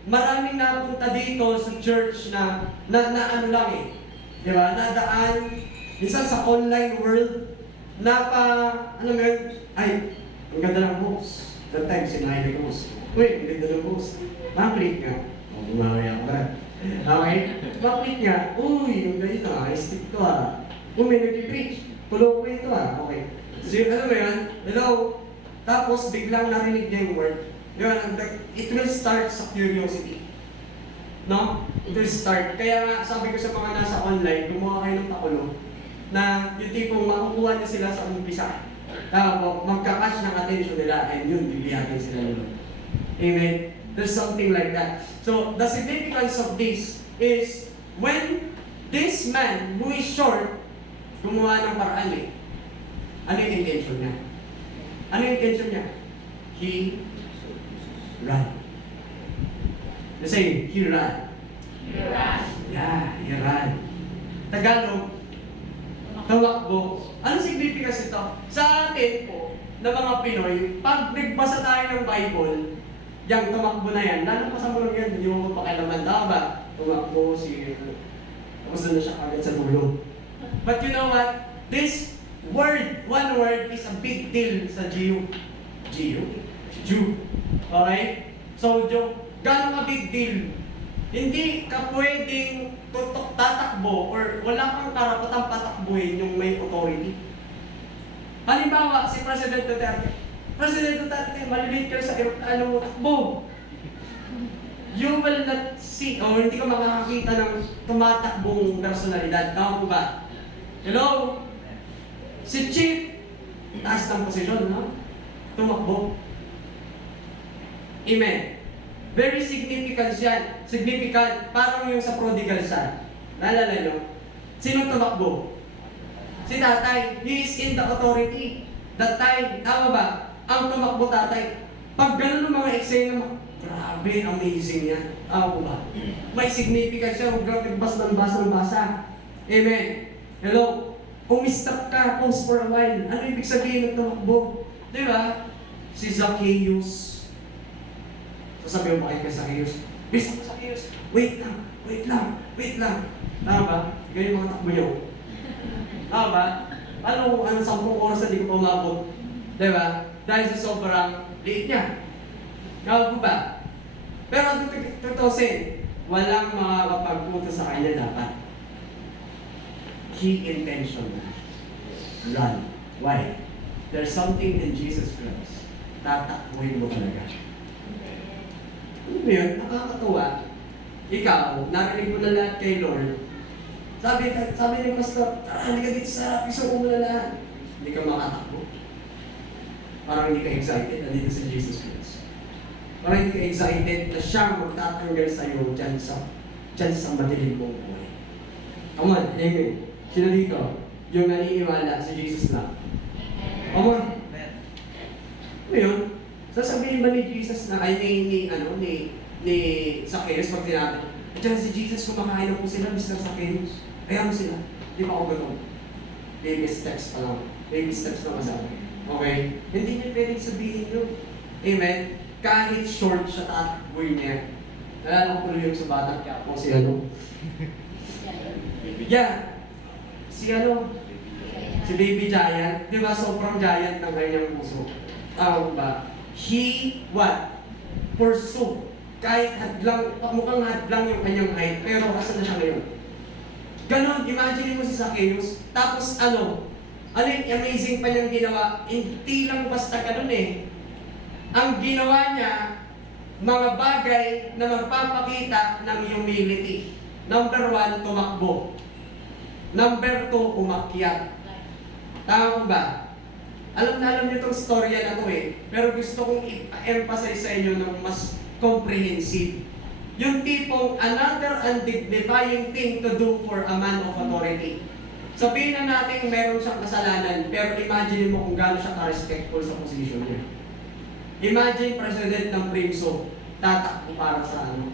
maraming napunta dito sa church na ano lang eh. Diba? Nadaan, minsan sa online world, ano mo yun? Ay, ang ganda ng boss. That time, sinahin ko boss. Uy, ang ganda ng boss. Maklik nga. Bumawaya ako ba? Okay? Maklik nga. Uy, yung ganito stick to Uy, may nag-preach. Tulog ko ito Okay. So, ano ba yan? Hello? Tapos, biglang narinig niya yung word. It will start sa curiosity. No? It will start. Kaya nga, sabi ko sa mga nasa online, gumawa kayo ng pakulo na yung tipong makukuha niya sila sa umpisa. Magka-catch ng attention nila and yun, bibiyakin sila nila. Amen? There's something like that. So, the significance of this is when this man who is short, gumawa ng paraan ano yung intention niya? Ano yung intention niya? He ran. Let's say, he ran. He ran. Yeah, he ran. Tagalog, tumakbo. Anong significance ito? Sa atin po, na mga Pinoy, pag nagbasa tayo ng Bible, yung tumakbo na yan, lalampasan mo lang yan, hindi mo pakialaman. Tama ba? Tumakbo tapos doon na siya kagad sa gulo. But you know what? This word, one word, is a big deal sa Jew. Jew. Okay? So, gano'ng ka big deal? Hindi ka pwedeng tatakbo or wala kang karapatang patakbuhin yung may authority. Halimbawa, si President Duterte. President Duterte, maliliit ka sa aeroplano mo, takbo! You will not see, o hindi ka makakakita ng tumatakbong personalidad. Tama po ba? Hello? Si Chief, taas ng posisyon, no? Tumakbo. Amen. Very significant yan. Significant. Parang yung sa prodigal son. Naalala nyo? Sinong tumakbo? Si tatay. He is in the authority. That time, tama ba? Ang tumakbo tatay. Pag ganun ng mga eksena, grabe, amazing yan. Tama ba? May significant siya. Huwag lang nagbasa ng basa. Amen. Hello? Umistap ka, pause for a while. Ano ibig sabihin ng tumakbo? Di ba? Si Zacchaeus. Sasabihin mo kayo kay Zacchaeus, bisa ko Zacchaeus, wait lang. Tama ba? Ganyan mga takbo nyo. Tama ba? Ano 10 oras na di ko pumabot? Diba? Dahil sa sobrang liit niya. Tama po ba? Pero ang tutusin, walang makakapagpunta sa kanya dapat. He intentional. Run. Why? There's something in Jesus Christ. Tatakbuhin mo talaga. Ano ba yun? Nakakatuwa. Ikaw, narinig mo na lahat kay Lord. Sabi ni Pastor, tara, hindi ka dito sa harap, gusto mo na lahat. Hindi ka makatakbo. Parang hindi ka excited, nandito si Jesus Christ. Parang hindi ka excited na siya magtatanggal sa'yo dyan sa madilim mong buhay. Come on, amen. Sino dito? Yung naniniwala si Jesus lang. Come on. Ngayon, sasabihin ba ni Jesus na, ni Zacchaeus pag sinabi, diyan si Jesus, kumakain na po sila, Mr. Zacchaeus. Kaya mo sila. Di ba ako gano'n? Baby steps pa lang. Baby steps na masabi. Okay? Hindi niya pwedeng sabihin yun. Amen? Kahit short siya tatakboy niya. Nalala ko tuloy yung sa batang kaya po si ano? Yeah. Si Baby Giant. Di ba sobrang giant ng kanyang puso? Tawag ba? He, what? Pursue. Kahit hadlang, mukhang hadlang yung kanyang height, pero asan na siya ngayon? Ganon, imagine mo si Zacchaeus, tapos ano yung amazing pa niyang ginawa? Hindi lang basta ganon eh. Ang ginawa niya, mga bagay na magpapakita ng humility. Number 1, tumakbo. Number 2, umakyat. Tama ba? Alam niyo itong storya na to eh. Pero gusto kong i-emphasize sa inyo ng mas comprehensive. Yung tipong another undignifying thing to do for a man of authority. Sabihin na natin meron siyang kasalanan, pero imagine mo kung gaano siya ka-respectful sa position niya. Imagine president ng Primso, tatakbo para sa ano.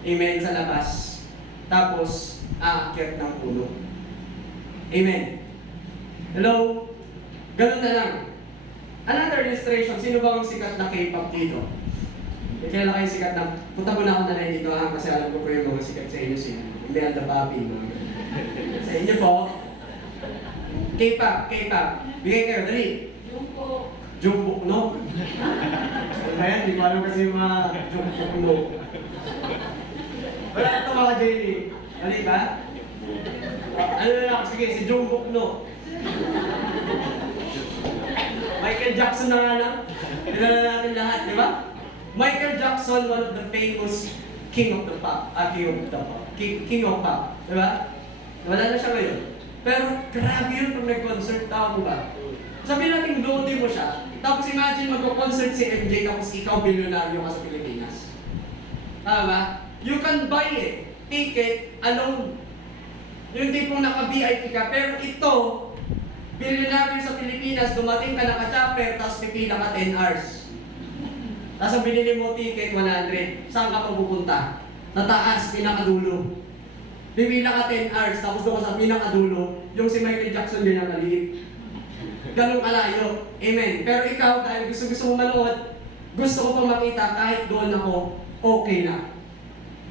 Amen, sa labas. Tapos, aakyat ng puno. Amen. Hello? Ganun na lang. Another illustration, sino ba ang sikat na K-pop dito? Kailan kayo sikat na, punta ko na ako na rin dito kasi alam ko po yung mga sikat sa inyo siya. Hindi ang tapapi, mga sa inyo po, K-pop. Bigay kayo, dali. Jungkook, no? Ano ba yan? Di ko alam kasi yung mga Jungkook, no? Wala ito mga Jenny. Dali ba? Ano na lang, sige, si Jungkook, no? Michael Jackson na nga lang. Kilala natin lahat, di ba? Michael Jackson, one of the famous king of pop. King of pop. Di ba? Wala na siya ngayon. Pero grabe yun pag nag-concert, tao mo ba? Sabihin natin, loading mo siya. Tapos imagine mag-concert si MJ tapos ikaw bilyonaryo ka sa Pilipinas. Tama ba? You can buy it. Ticket alone. Yung tipong naka-VIP ka. Pero ito, bilyonaryo sa Pilipinas, dumating ka naka-chopper, tapos pipila ka 10 hours. Tapos ang binili mo ticket, 100. Saan ka pa pupunta? Nataas, pinakadulo. Pipila ka 10 hours, tapos doon ka sa pinakadulo, yung si Michael Jackson din ang maliit. Ganong kalayo. Amen. Pero ikaw, dahil gusto mo manood, gusto ko pa makita kahit doon ako, okay na.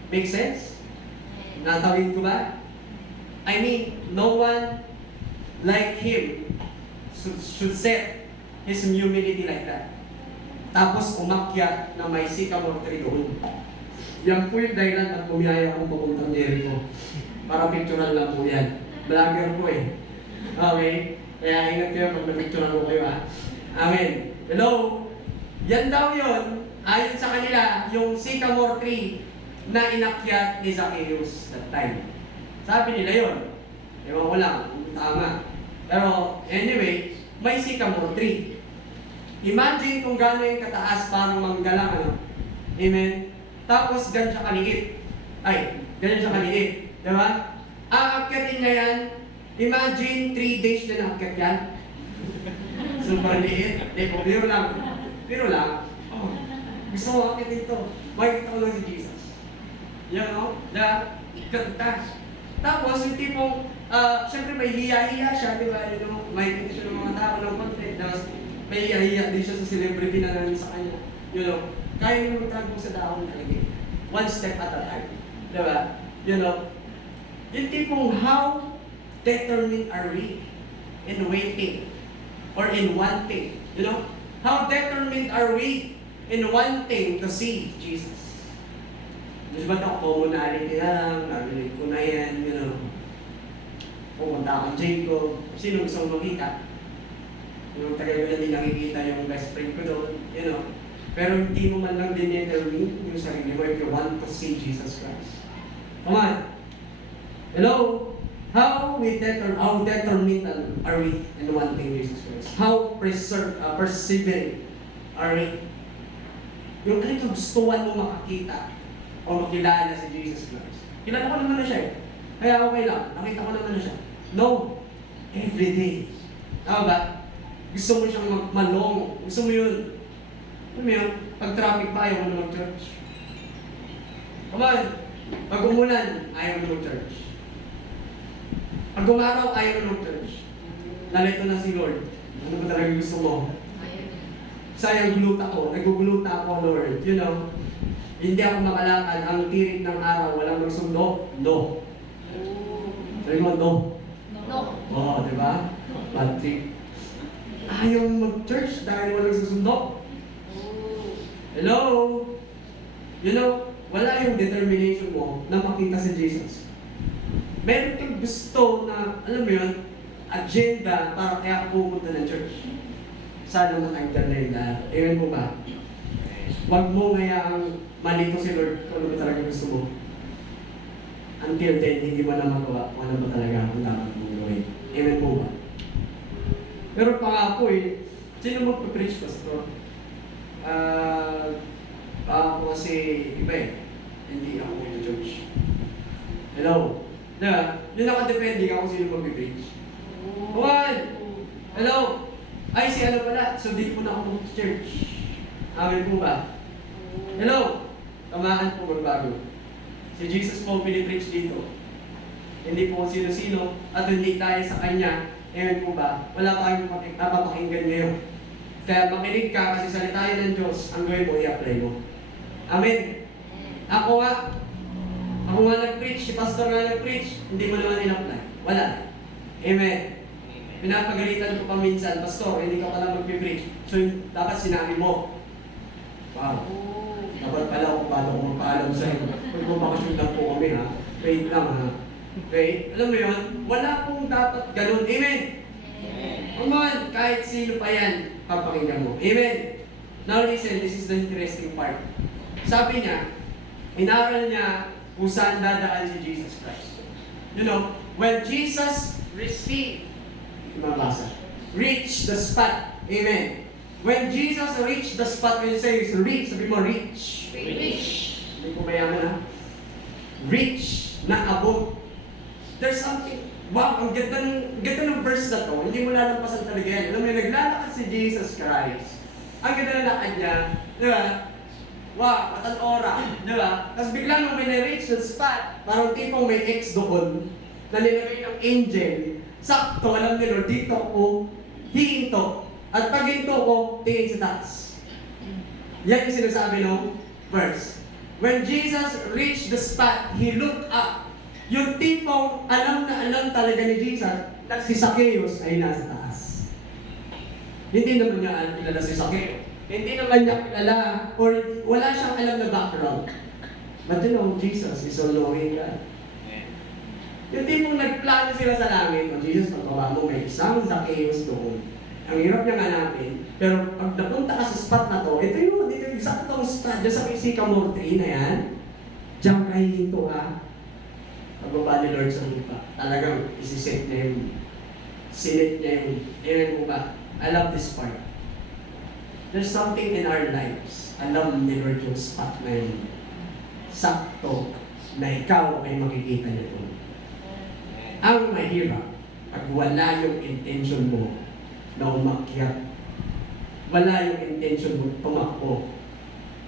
Make sense? Natawid ko ba? I mean, no one like him should set his humility like that. Tapos umakyat na may sycamore tree doon. Yan po yung dahilan at bumiyaya akong papuntang Jericho. Para picturean lang po yan. Vlogger po eh. Okay? Kaya ingat kayo pag na-picturean ko kayo ha. Amen. Hello? Yan daw yun, ayon sa kanila, yung sycamore tree na inakyat ni Zacchaeus that time. Sabi nila yun. Ewan ko lang, tama. Pero anyway, may sycamore tree. Imagine kung gaano yung kataas parang manggalang Amen? Tapos, ganyan siya kaliit. Ganyan siya kaliit. Diba? Aakyatin niya yan. Imagine, 3 days na naakyat yan. Super liit. Biro lang. Biro lang. Oh. Gusto ko akyatin ito. Makikita ko lang si Jesus. Yan o. Ganda. Tapos, yung tipong, syempre may hiya-hiya siya, di ba? Makikita siya ng mga tao ng konti. Tapos, may hiya-hiya din siya sa celebrity na namin sa kanya. Kaya nyo magtago sa dahon talaga. One step at a time. Di ba? Yung tipong how determined are we in waiting or in wanting? How determined are we in wanting to see Jesus? Di ba ito, commonality lang, narinig ko na yan, pumunta akong Jacob, sino gusto mong makita? Yung tagal ko na din nakikita yung best friend ko doon, Pero hindi mo man lang din-determine yung sarili mo if you want to see Jesus Christ. Come on! Hello? How determined are we in wanting Jesus Christ? How persevering are we? Yung gustuhan mo makakita o makilala si Jesus Christ. Kilala ko naman na siya eh. Kaya okay lang, nakita ko naman na siya. No, every day. Tama ba? Gusto mo siyang malong. Gusto mo yun. Alam mo yun, pag traffic pa, ayaw mo na mag-church. Come on. Pag umulan, ayaw mo na mag-church. Pag umaraw, ayaw mo na mag-church. Nalito na si Lord. Ano ba talaga gusto mo? Sayang guluta ko. Naguguluta ako, Lord. Hindi ako makalakad. Ang tirik ng araw, walang magsundo. No. Sabi mo, no. No. Oo, di ba? Patrick. Ayaw mag-church dahil walang susundo. Hello? Wala yung determination mo na makita si Jesus. Meron kang gusto na, alam mo yun, agenda para kaya ka pupunta ng church. Sana matanggal na yun lahat. Amen mo ba? Huwag mo ngayang malito si Lord kung ano ba talaga gusto mo. Until then, hindi mo na magawa kung ano ba talaga ang dapat mong gawin. Amen po ba? Pero pangako sino magpa-preach, Pastor? Ako kasi iba hindi ako yung church. Hello? Yung nakadepende ka kung sino magpa-preach. One! Hello? Ay, si ano pala? So, di po na ako church. Amen po ba? Hello? Tamaan po magbago. Si Jesus po pinipreach dito. Hindi po sino-sino at hindi tayo sa Kanya. Amen po ba? Wala tayong napapakinggan ngayon. Kaya makinig ka kasi salita yan ng Diyos, ang gawin mo, i-apply mo. Amen? Ako nga nag-preach, si Pastor nga nag-preach, hindi mo naman in-apply. Wala. Amen? Pinapagalitan ko pa minsan, Pastor, hindi ka pala mag-preach. So, dapat sinabi mo. Wow. Dapat pala ako paano ko magpaalam sa'yo. Magpapakasyon lang po kami ha. Wait lang ha. Okay? Alam mo yun, wala pong dapat ganun. Amen? Come on, kahit sino pa yan, papakinggan mo. Amen? Now listen, this is the interesting part. Sabi niya, inaral niya kung saan dadaan si Jesus Christ. When Jesus reach the spot. Amen. When Jesus reached the spot, when you say reach, sabi mo reach. Hindi ko mayaman ha. Reach, naabot. There's something, wow, ang ganda ng verse na to, hindi mo lalampasan talaga yan. Alam mo, naglalakad si Jesus Christ. Ang ganda ng lakad niya, di ba? Wow, at an ora, di ba? Tapos biglang nung may na-reach the spot, parang tipong may X doon, na nilagay ng angel, sakto, alam ni Lord, dito ko, hihinto. At pag hinto ko, tingin sa taas. Yan yung sinasabi ng verse. When Jesus reached the spot, He looked up. Yung tipong alam na alam talaga ni Jesus na si Zacchaeus ay nasa taas. Hindi naman niya kilala si Zacchaeus. Hindi naman niya kilala or wala siyang alam na background. But Jesus is a knowing God. Yung tipong nagplano sila sa langit, Jesus, pagbaba mo, may isang Zacchaeus doon. Ang hirap niyang hanapin, pero pag napunta ka sa spot na to, ito yung exactong spot, dyan sa may sycamore tree na yan, diyan ka hihinto ha. Pagbaba ni Lord sa lupa, talagang isiset niya yung, sinet niya yung, amen mo ba? I love this part. There's something in our lives. Alam ni Lord yung spot na yun. Sakto na ikaw ay makikita niyo doon. Ang mahirap, pag wala yung intention mo na umakyat, wala yung intention mo tumakbo.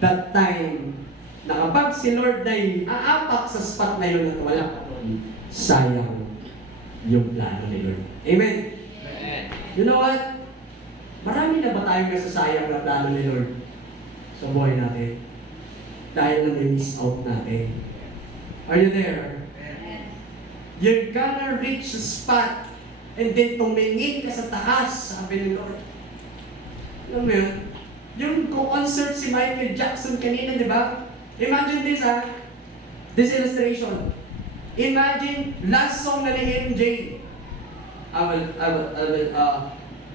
That time, na kapag si Lord na yung aapak sa spot na yun at wala ka doon, sayang yung plano ni Lord. Amen? You know what? Marami na ba tayong nasasayang na plano ni Lord sa buhay natin? Dahil na may miss out natin. Are you there? You're gonna reach a spot and then tumingin ka sa taas, sabi ni Lord. Alam mo yun? Yung concert si Michael Jackson kanina, di ba? Imagine this, ha? This illustration. Imagine last song na ni MJ.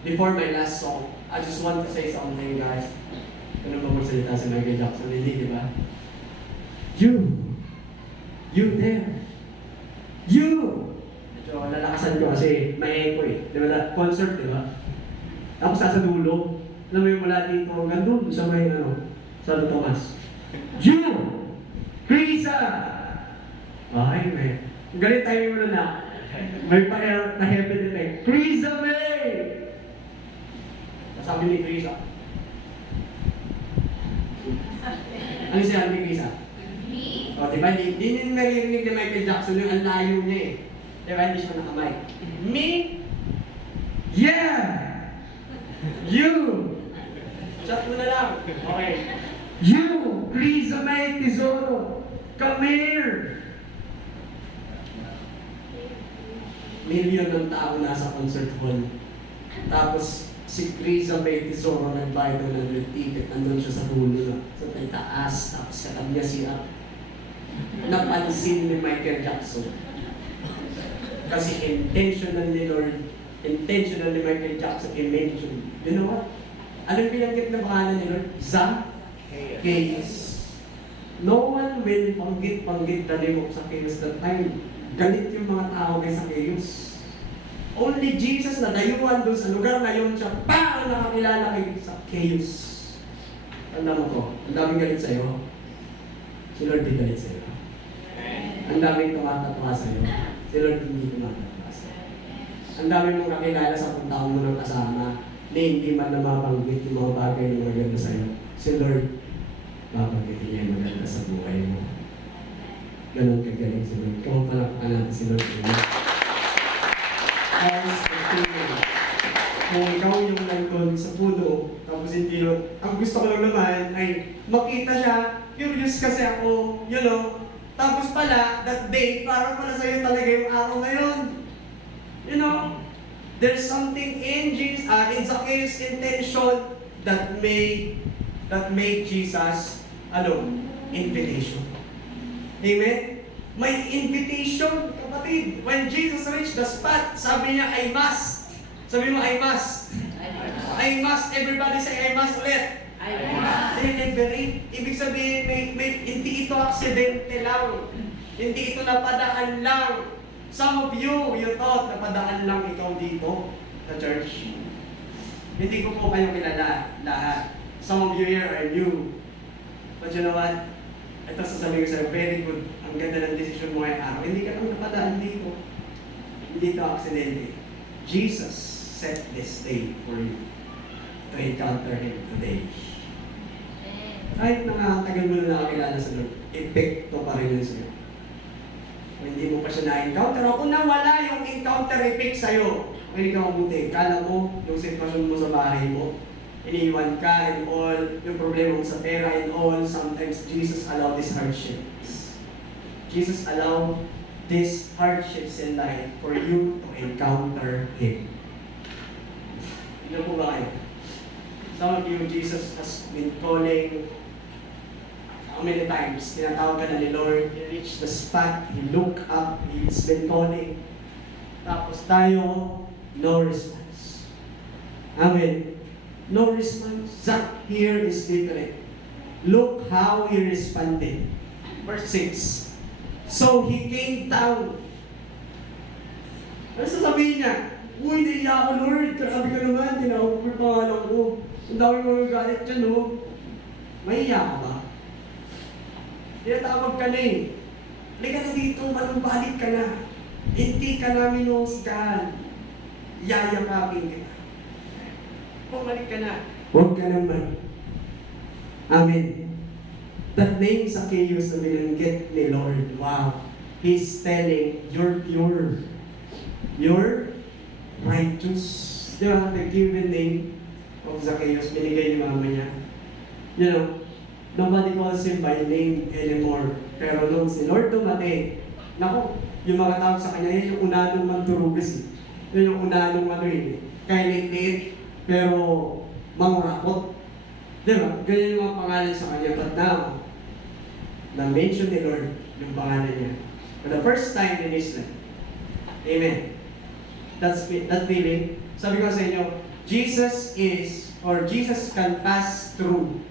Before my last song, I just want to say something, guys. Ano ba magsalita si Michael Jackson? Hindi, di ba? You there. You! Medyo lalakasan ko kasi may echo eh. Di ba that concert, di ba? Tapos sa dulo, alam mo yung mula dito hanggang doon sa may Santo Tomas. You! Krisa! Ay, may. Galit tayo mo na. May pa-air na heaven effect. Krisa May! Sabi ni Krisa. Ano siya ni Krisa? O, diba? Hindi naririnig ni Michael Jackson yung ang layo niya eh. Diba? Hindi siya nakamay. Me? Yeah! You! Chat mo na lang. Okay. You! Krisa May Tesoro! Come here! Million ng tao nasa concert hall. Tapos, si Krisa May Tesoro nag-buy ng 100 ticket. Nandun siya sa dulo na. Sa taas. Tapos katam niya siya. Napansin ni Michael Jackson. Kasi intentional ni Lord, intentional ni Michael Jackson, i-mention. You know what? Anong pinanggit na pangalan ni Lord? Zacchaeus. No one will panggit the name of Zacchaeus that time. Galit yung mga tao kay Zacchaeus. Only Jesus na dayuhan doon sa lugar na yun siya pa ang nakakilala kay Zacchaeus. Tanda mo ko, ang daming galit sa'yo. Si Lord di galit sa'yo. Ang daming tumatatawa sa'yo. Si Lord hindi tumatatawa sa'yo. Ang daming mong kakilala sa kung taong mo ng kasama na hindi man na mabanggit yung mga bagay na maganda sa'yo. Si Lord, babanggitin niya yung maganda sa buhay mo. Ganon kagaling si Lord. Kamapalakpan natin si Lord. Kung ikaw yung nandun sa puno, tapos hindi yun, ang gusto ko lang naman ay makita siya, curious kasi ako, you know, tapos pala, that day, parang pala sa'yo talaga yung araw na yun. You know, there's something in Zacchaeus' intention that made Jesus, invitation. Amen? May invitation, kapatid. When Jesus reached the spot, sabi niya, I must. Sabi mo, I must. I must. Everybody say, I must ulit. Deliberate. Ibig sabihin, hindi ito aksidente lang. Hindi ito napadaan lang. Some of you thought napadaan lang ikaw dito sa church. Hindi ko po kayo kilala lahat. Some of you here are new. But you know what? Ito sasabihin ko sa'yo, very good. Ang ganda ng decision mo ngayong araw. Hindi ka lang napadaan dito. Hindi ito aksidente. Jesus set this day for you to encounter Him today. Kahit nakatagal mo na nakakilala sa Lord, epekto pa rin yun sa'yo. Kung hindi mo pa siya na-encounter, o kung nawala yung encounter effect sa'yo, hindi ka mabuti. Kala mo, yung sitwasyon mo sa bahay mo, iniiwan ka and all, yung problema mo sa pera and all, sometimes Jesus allowed these hardships. Jesus allowed these hardships in life for you to encounter Him. Ano po ba kayo? Some of you, Jesus has been calling how many times? Tinatawag ka na ni Lord, He reached the spot, He looked up, He's been calling. Tapos tayo, no response. Amen. No response. Zach here is different. Look how he responded. Verse 6. So he came down. Ano sasabihin niya? Uy, naiya ako, Lord. Grabe ka naman. Tinawag ko yung pangalan ko. Ang dami mga galit dyan, no? Mahiya ka ba? Tinatawag ka na eh. Halika na dito, manumbalik ka na. Hindi ka namin husgahan. Yayakapin kita. Pumalik ka na. Huwag ka naman. Amen. That name Zacchaeus na binanggit ni Lord. Wow. He's telling, you're pure. You're righteous. Di ba? The given name of Zacchaeus, binigay ni mama niya. You know, nobody calls him by name anymore. Pero nung si Lord dumating, naku, yung mga tao sa kanya, yan yung unanong manturugas eh. Yan yung unanong ano eh. Kaya liit, pero mangurakot. Di ba? Ganyan yung mga pangalan sa kanya. But now, na-mention ni Lord yung pangalan niya. For the first time in his life. Amen. That feeling. Sabi ko sa inyo, Jesus is, or Jesus can pass through.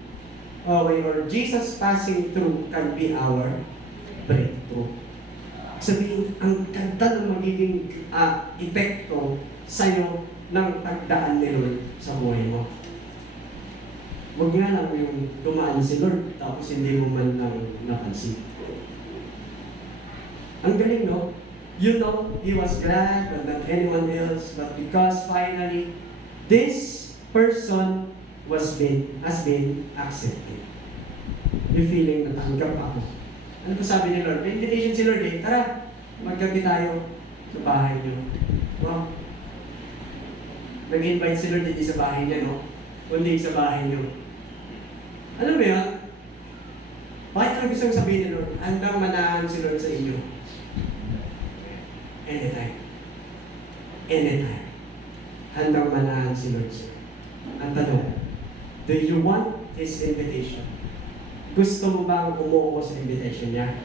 Or Jesus passing through can be our breakthrough. Sabihin, ang ganda ng magiging epekto sa'yo ng pagdaan ni Lord sa buhay mo. Huwag nga lang yung dumaan si Lord, tapos hindi mo man lang napansin. Ang galing, no? You know, he was glad, but not anyone else, but because finally, this person has been accepted. Yung feeling na tanggap ako. Ano po sabi ni Lord? May invitation si Lord eh, tara, magkapi tayo sa bahay niyo. Wow. Nag-invite si Lord hindi sa bahay niya, no? Kundi sa bahay niyo. Ano ba yan? Bakit ano gusto kong sabihin ni Lord? Handang manahan si Lord sa inyo. Anytime. Anytime. Handang manahan si Lord sa inyo. Ang tanong, do you want His invitation? Gusto mo bang umuo sa invitation niya?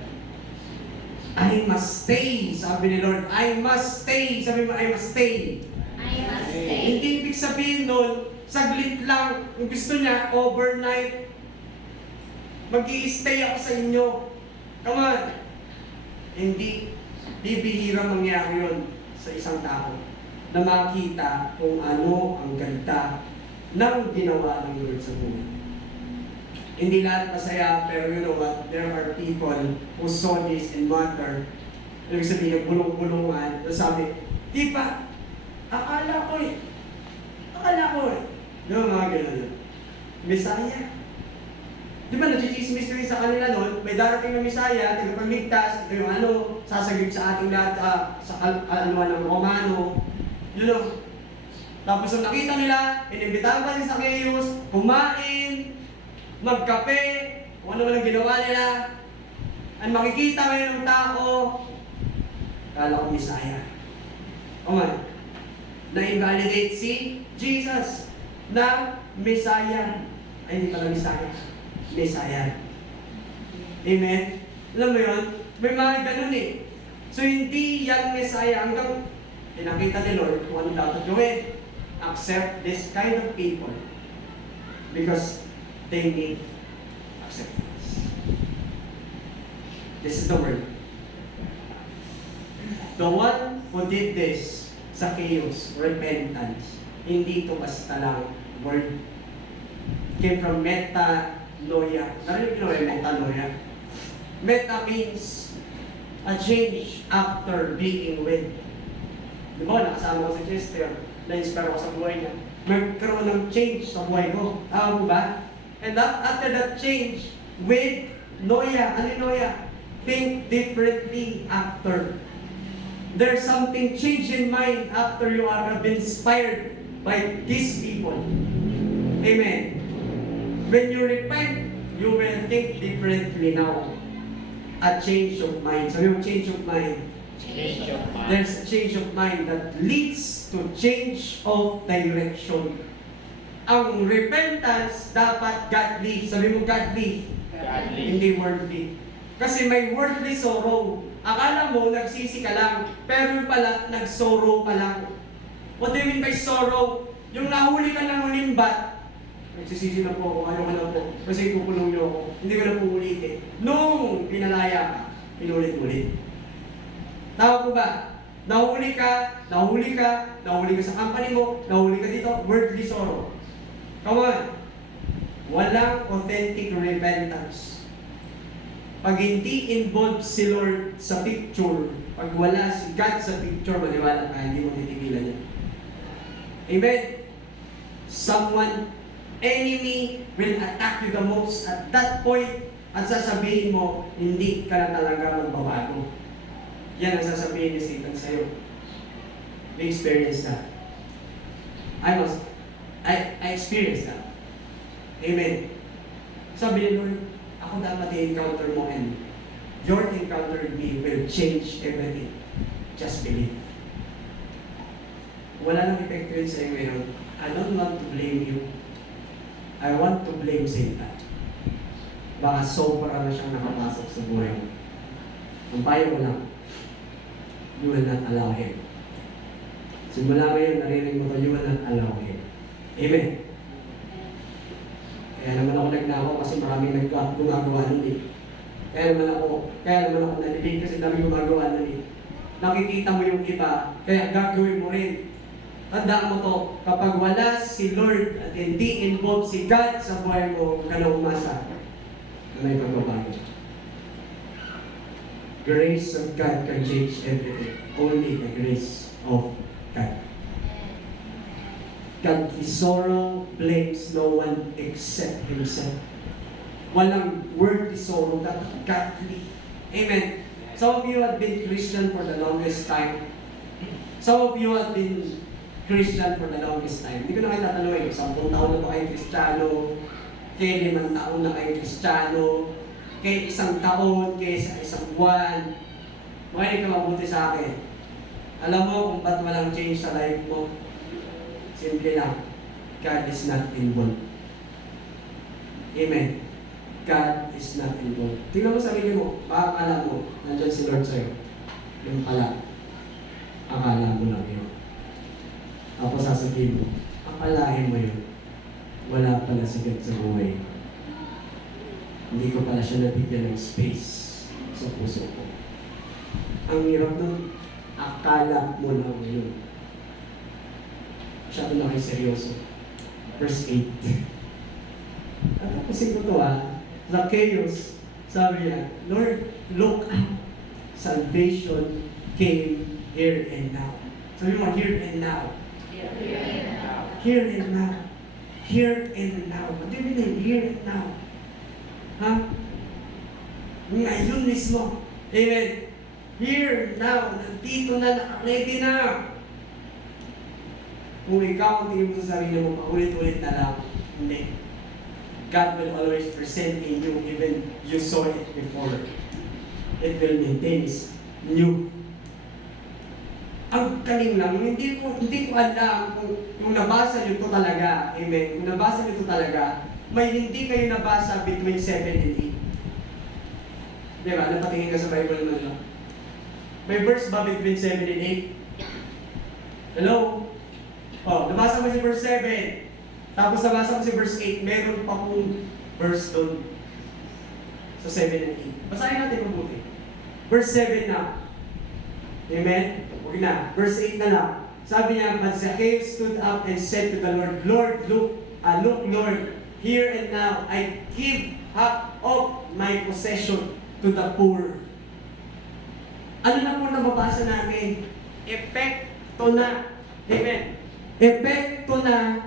I must stay, sabi ni Lord. I must stay. Sabi mo, I must stay. I must stay. Hindi ibig sabihin nun, saglit lang. Yung gusto niya, overnight, mag-i-stay ako sa inyo. Come on. Hindi, bibihira mangyari yun sa isang tao na makita kung ano ang ganda ng ginawa ng Lord sa buhay. Hindi lahat masaya, pero you know what? There are people who saw this and matter. Ibig sabihin, nagbulong-bulungan. Sabi, di ba? Akala ko eh. Yung mga gano'n. Messiah. Di ba, nagchichismis kami sa kanila noon, may darating na Messiah, tagapagligtas, ito yung sasagip sa ating lahat sa kaluluwa ng Romano. You know. Tapos nung nakita nila, inimbitahan pa si Zacchaeus, kumain, magkape, kung ano man ang ginawa nila. Ang makikita ngayon ng tao, kala ko Messiah. O nga, na-invalidate si Jesus na Messiah. Ay, hindi pala Messiah. Amen? Alam mo yun? May mga ganun eh. So, hindi yan Messiah hanggang pinakita ni Lord kung ano dapat gawin. Accept this kind of people because they need acceptance. This is the word. The one who did this, Zacchaeus, repentance. Hindi ito basta lang word. Came from metanoia. Narinig nyo yung metanoia? Meta means a change after being with. Di ba, nakasama ko si Chester, na-inspire ako sa buhay niya. Magkaroon ng change sa buhay ko. Tama mo ba? And after that change, with noia, ano yung noia? Think differently after. There's something change in mind after you are inspired by these people. Amen. When you repent, you will think differently now. A change of mind. Sabi mo, change of mind. Change of mind. There's a change of mind that leads to change of direction. Ang repentance dapat godly. Sabi mo, godly. Godly. Hindi worldly. Kasi may worldly sorrow. Akala mo, nagsisi ka lang. Pero yung pala, nag-sorrow ka lang. What do you mean by sorrow? Yung nahuli ka ng ulimbat, nagsisisi na po ako, ayaw na po. Kasi kukulong niyo ako. Hindi ko na po ulitin. Nung pinalaya ka, pinulit-ulit. Tama po ba? Nahuli ka sa company mo, nahuli ka dito, worldly sorrow. Come on. Walang authentic repentance. Pag hindi involved si Lord sa picture, pag wala si God sa picture, maniwala ka, hindi mo titigilan yan. Amen? Someone, enemy will attack you the most at that point, at sasabihin mo, hindi ka na talaga magbabago. Yan ang sasabihin ni Satan sa'yo. We experience that. I experienced that. Amen. Sabi ni Lord, ako dapat i-encounter mo and your encounter with me will change everything. Just believe. Wala nang epekto yun sa'yo ngayon. I don't want to blame you. I want to blame Satan. Baka sobra na siyang nakapasok sa buhay mo. Ang payo mo lang, you will not allow him. Simula ngayon, narinig mo to, you will not allow him. Amen. Kaya naman ako nagnakaw kasi maraming gumagawa nun eh. Kaya naman ako nalibig kasi dami gumagawa nun eh. Nakikita mo yung iba, kaya gagawin mo rin. Tandaan mo to, kapag wala si Lord at hindi involved si God sa buhay mo, huwag ka na umasa na may pagbabago. Grace of God can change everything. Only the grace of God. God, His sorrow blames no one except Himself. Walang worldly sorrow, that godly. Amen. Some of you have been Christian for the longest time. Some of you have been Christian for the longest time. Hindi ko na kayo tatanungin, 10 taon na ba kayo Kristiyano? Kaya 5 taon na kayo Kristiyano? Kaya 1 taon? Kaya sa 1 buwan? Makinig ka mabuti sa akin. Alam mo kung ba't walang change sa life mo? Simple lang. God is not involved. Amen. God is not involved. Tingnan mo sarili mo. Baka akala mo, nandyan si Lord sa'yo. Yung pala, akala mo lang yun. Tapos sasabihin mo, akalahin mo yun. Wala pala si God sa buhay. Hindi ko pala siya nabigyan ng space sa puso ko. Ang hirap nun, akala mo lang yun. Masyado na kayo seryoso. Verse 8. At tapusin ko ito Zacchaeus, sabi niya, Lord, look up. Salvation came here and now. Sabi mo, here and now. Here and now. Here and now. What do you mean here and now? Ha? Ngayon mismo. Amen. Here now. Nandito na, naka-ready na. Kung ikaw ang tingin mo sa sarili mo, paulit-ulit na lang, hindi. God will always present in you even you saw it before. It will maintain His new. Ang galing lang, hindi ko alam kung nabasa nyo ito talaga. Amen. Kung nabasa nyo ito talaga, may hindi kayo nabasa between 7 and 8. Diba? Napatingin ka sa Bible naman lang. May verse ba between 7 and 8? Hello? Oh, nabasa mo si verse 7. Tapos nabasa mo si verse 8. Meron pa kong verse doon. Sa 7 and 8. Basahin natin mabuti. Verse 7 na. Amen? Huwag na. Verse 8 na lang. Sabi niya, but Zacchaeus stood up and said to the Lord, Lord, look, Lord, here and now, I give half of my possession to the poor. Ano na po nababasa namin? Epekto na. Amen. Epekto na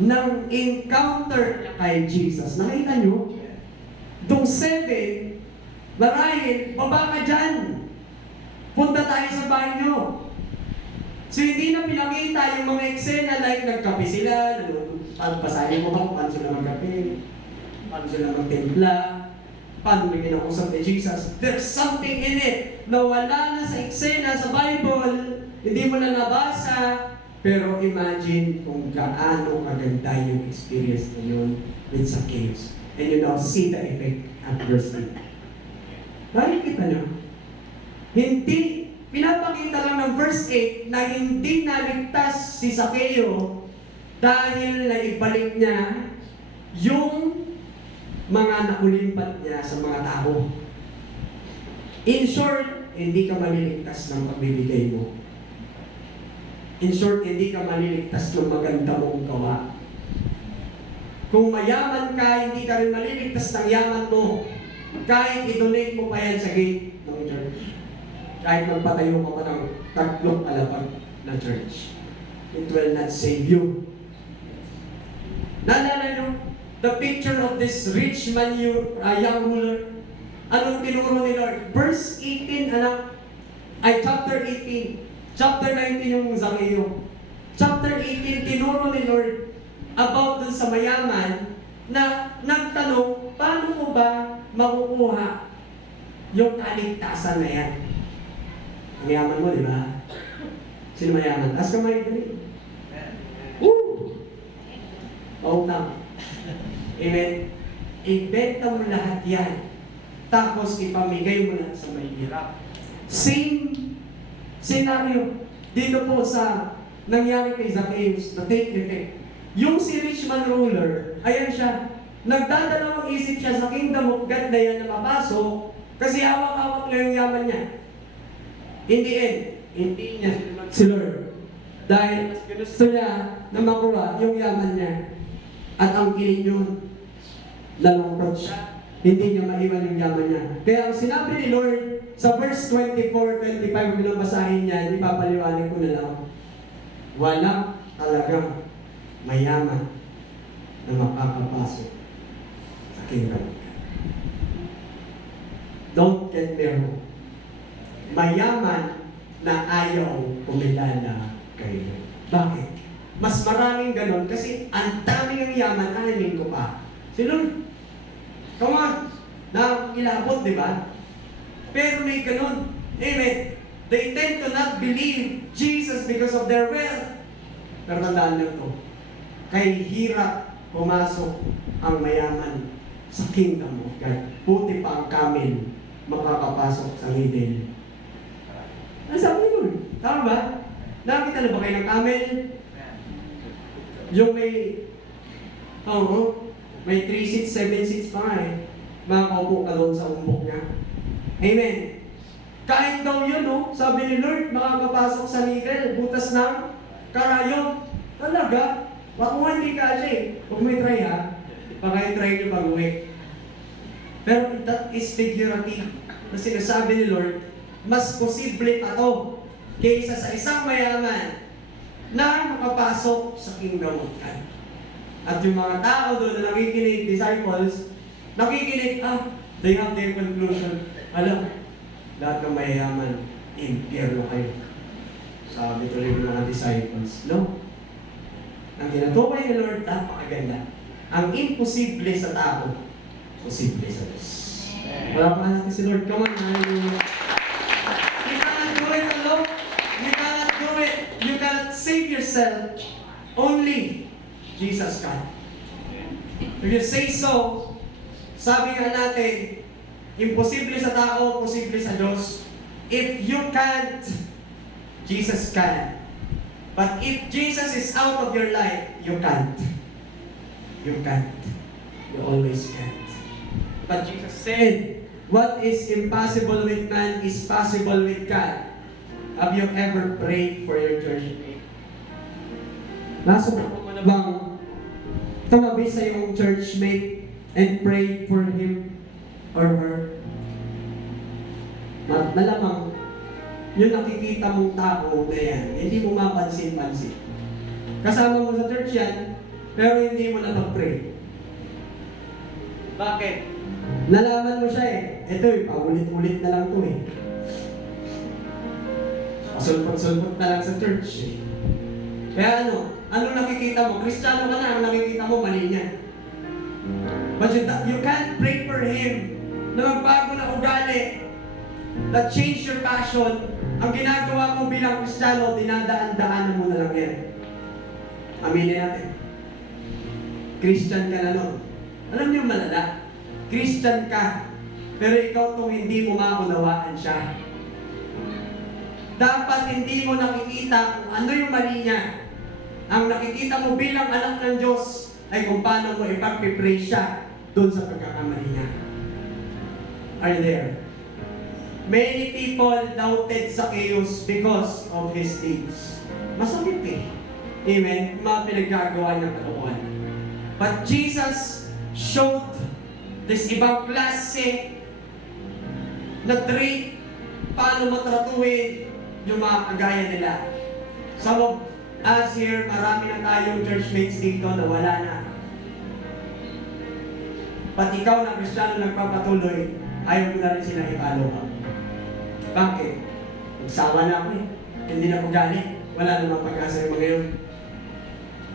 ng encounter kay Jesus. Nakita nyo? Dong 7, marahil, baba ka dyan. Punta tayo sa banyo. So hindi na pinakita yung mga eksena like nagkape sila, basahin mo ba kung paano sila magkape, paano sila magtimpla, paano may kinakusap ni Jesus. There's something in it na wala na sa eksena sa Bible, hindi mo na nabasa, pero imagine kung gaano kaganda yung experience na yun with Zacchaeus. And you now see the effect at verse 8. Nakikita nyo? Hindi, pinapakita lang ng verse 8 na hindi naligtas si Zacchaeus dahil naibalik niya yung mga nakulimpat niya sa mga tao. In short, hindi ka maliligtas ng pagbibigay mo. In short, hindi ka maliligtas ng maganda mong gawa. Kung mayaman ka, hindi ka rin maliligtas ng yaman mo. Kahit i-donate mo pa yan sa gate ng church. Kahit magpatayo ka pa ng 3 palapag na church. It will not save you. Naalala nyo, the picture of this rich man, young ruler, anong tinuro ni Lord? Verse 18, chapter 18. Chapter 19 yung Zacchaeus. Chapter 18, tinuro ni Lord about dun sa mayaman na nagtanong, paano mo ba makukuha yung kaligtasan na yan? Ang yaman mo, di ba? Sino mayaman? Taas kamay, dali. Woo! Pautang. Amen. Ibenta mo lahat yan. Tapos ipamigay mo lang sa may hirap. Same scenario dito po sa nangyari kay Zacchaeus, na take effect. Yung si rich man ruler, ayan siya, nagdadalawang isip siya sa kingdom of God na yan na mapasok kasi hawak-hawak na yung yaman niya. In the end, hindi niya si Lord. Dahil mas gusto niya na makuha yung yaman niya. At ang kilin yun, nalungkot siya. Hindi niya maiwan yung yaman niya. Kaya ang sinabi ni Lord, sa verse 24-25, kung basahin niya, ipapaliwanag ko na lang. Wala talagang mayaman na makakapasok sa kingdom. Don't get me wrong. Mayaman na ayaw kumilala kayo. Bakit? Mas maraming ganon kasi ang daming ang yaman, alamin ko pa. Si Lord, come on, nakakilabot, di ba? Pero may ganun. Amen. They tend to not believe Jesus because of their wealth. Pero tandaan nyo ito. Kay hirap pumasok ang mayaman sa kingdom of God. Puti pa ang camel makakapasok sa middle. Ano sabi ni Lord? Tama ba? Nakita na ba kayo ng camel? Yung may, may 3 seats, 7 seats pa nga eh. Makakaupo ka doon sa umbok niya. Amen. Kahit daw yun, sabi ni Lord, makakapasok sa middle, butas ng karayom. Talaga? Baka nga hindi ka siya eh. Huwag mo i-try ha. Baka i-try nyo pag-uwi. Pero that is figurative na sinasabi ni Lord, mas posible pa to kaysa sa isang mayaman na makapasok sa kingdom of God. At yung mga tao doon na nakikinig, disciples, nakikinig, they have their conclusion. Alam, lahat ng mayayaman, impyerno kayo. Sabi tuloy ng mga disciples, no? Ang ginatukoy ni Lord, napakaganda. Ang imposible sa tao, posible sa Diyos. Wala pa natin si Lord. Come on, hallelujah. You cannot do it alone. You cannot do it. You cannot save yourself. Only Jesus can. If you say so, sabi nga natin, imposible sa tao, posible sa Diyos. If you can't, Jesus can. But if Jesus is out of your life, you can't. You can't. You always can't. But Jesus said, what is impossible with man is possible with God. Have you ever prayed for your church mate? Nasubukan mo na bang tumabi sa iyong church mate and pray for him or her? Malamang, yung nakikita mong tao na yan, hindi mo mapansin-pansin. Kasama mo sa church yan, pero hindi mo na mag-pray. Bakit? Nalaman mo siya eh. Ito eh, paulit-ulit na lang ito eh. Pasulpot-sulpot na lang sa church eh. Kaya ano nakikita mo? Kristiyano ka na, ang nakikita mo, mali niya. But you can't pray for him na magbago na ugali, that change your passion. Ang ginagawa mo bilang Kristiyano, dinadaan-daanan mo na lang yan. Aminin natin. Christian ka na nun. Alam niyo malala, Christian ka, pero ikaw itong hindi mo maunawaan siya. Dapat hindi mo nakikita kung ano yung mali niya. Ang nakikita mo bilang anak ng Diyos ay kung paano mo ipag-pray siya doon sa pagkakamali niya. Are you there? Many people doubted Zacchaeus because of his deeds. Masakit eh. Amen? Mga pinaggagawa niyang kalokohan. But Jesus showed this ibang klase na trait paano matratuhin yung mga kagaya nila. Some of us here, marami na tayong churchmates dito na wala na. Pati ikaw na Kristiyano nagpapatuloy, ayaw mo na rin sila i-follow up. Bakit? Nagsama na ako eh. Hindi na ako galit. Wala namang pag-asa yung mga yun.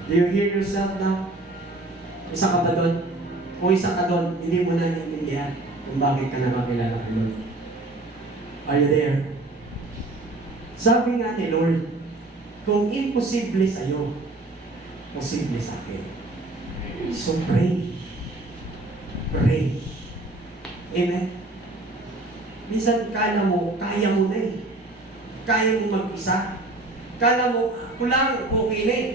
Do you hear yourself now? Isa ka ba doon? Kung isa ka doon, hindi mo na naiintindihan kung bakit ka na makilala ka doon. Are you there? Sabi nga ni Lord, kung imposible sa'yo, posible sa akin. So pray. Pray. Amen? Minsan kala mo, kaya mo na eh. Kaya mo mag-isa. Kala mo, ako lang, okay na eh.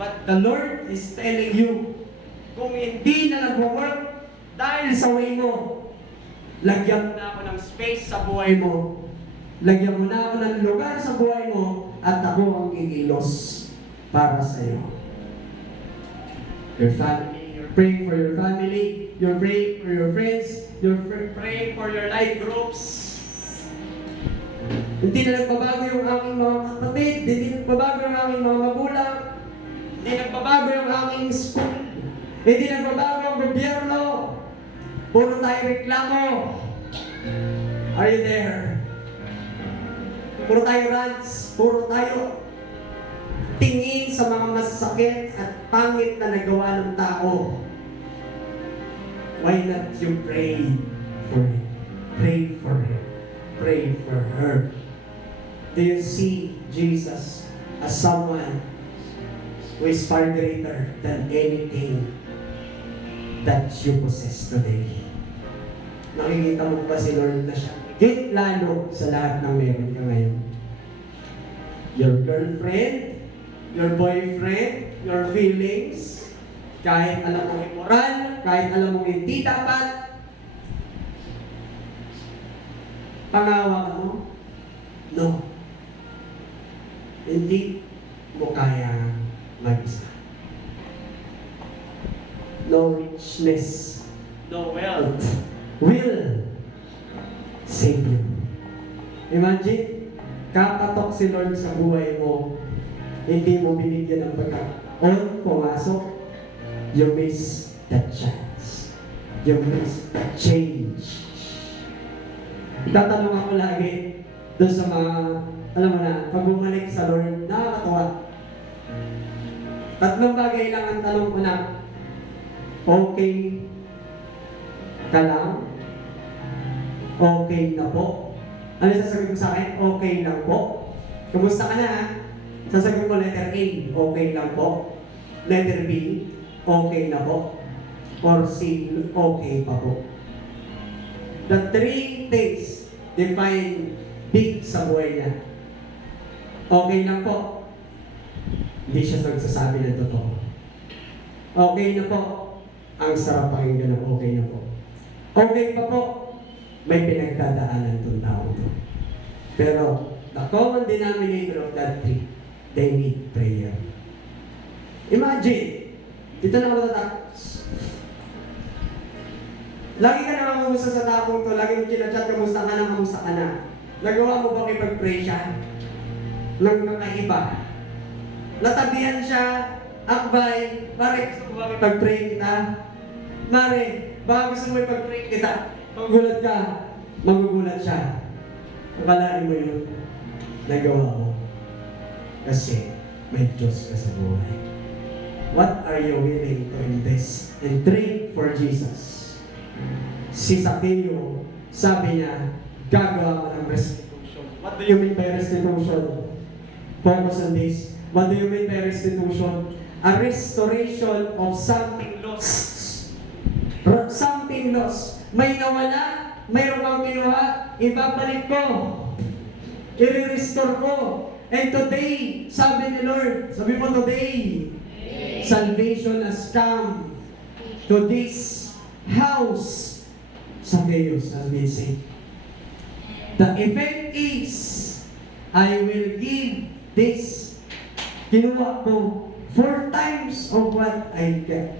But the Lord is telling you, kung hindi na nag-work dahil sa way mo, lagyan mo na ako ng space sa buhay mo. Lagyan mo na ako ng lugar sa buhay mo at ako ang kikilos para sa iyo. Your family, you're praying for your family, you're praying for your friends, you're praying for your life groups. Hindi na nagbabago yung aking mga kapatid, hindi nagbabago yung aking mga magulang, hindi nagbabago yung aking school, hindi nagbabago ang gobyerno, puro tayo reklamo. Are you there? Puro tayo rants, puro tayo tingin sa mga masakit at pangit na nagawa ng tao. Why not you pray for him? Pray for him. Pray for her. Do you see Jesus as someone who is far greater than anything that you possess today? Nakikita mo ba si Lord na siya? Higit lalo sa lahat ng meron ka ngayon. Your girlfriend, your boyfriend, your feelings, kahit alam mong immoral, kahit alam mong hindi dapat, pangawa ka mo? No. Hindi mo kaya mag-isa. No richness, no wealth will save you. Imagine, kakatok si Lord sa buhay mo, hindi mo binigyan ng pagkakataon, pumasok, you miss that chance. You miss that change. Tatanong ako lagi doon sa mga, alam mo na, pag bumalik sa Lord, nakakatuwa. Tatlong bagay lang ang tanong ko na, okay ka lang? Okay na po? Ano sasabihin ko sa akin? Okay lang po? Kumusta ka na ha? Sasabihin ko letter A, okay lang po. Letter B, okay na po. Or C, okay pa po. The three things define big sa buhay niya. Okay lang po. Hindi siya nagsasabi ng totoo. Okay na po. Ang sarap pakinggan ng okay na po. Okay pa po. May pinagdadaanan itong tao to. Pero the common denominator of that three, they need prayer. Imagine, dito na ako tatapos. Lagi ka na kamusta sa takong to, lagi mo kinachat, kamusta ka na. Nagawa mo bang ipag-pray siya? Nang nakaiba. Natabihan siya, akbay, pare gusto mo bang ipag-pray kita? Mare, baka gusto mo ipag-pray kita? Magugulat ka, magugulat siya. Akalain mo yun, nagawa mo. Kasi may Diyos ka sa buhay. What are you willing to invest and trade for Jesus? Si Zacchaeus, sabi niya, gagawa ka ng restitution. What do you mean by restitution? Focus on this. What do you mean by restitution? A restoration of something lost. Something lost. May nawala, mayroon kang kinuha, ibabalik ko. I-restore ko. And today, sabi ni Lord, sabi mo today, salvation has come to this house. Zacchaeus has been saved. The effect is, I will give this. Kinuha ko 4 times of what I get.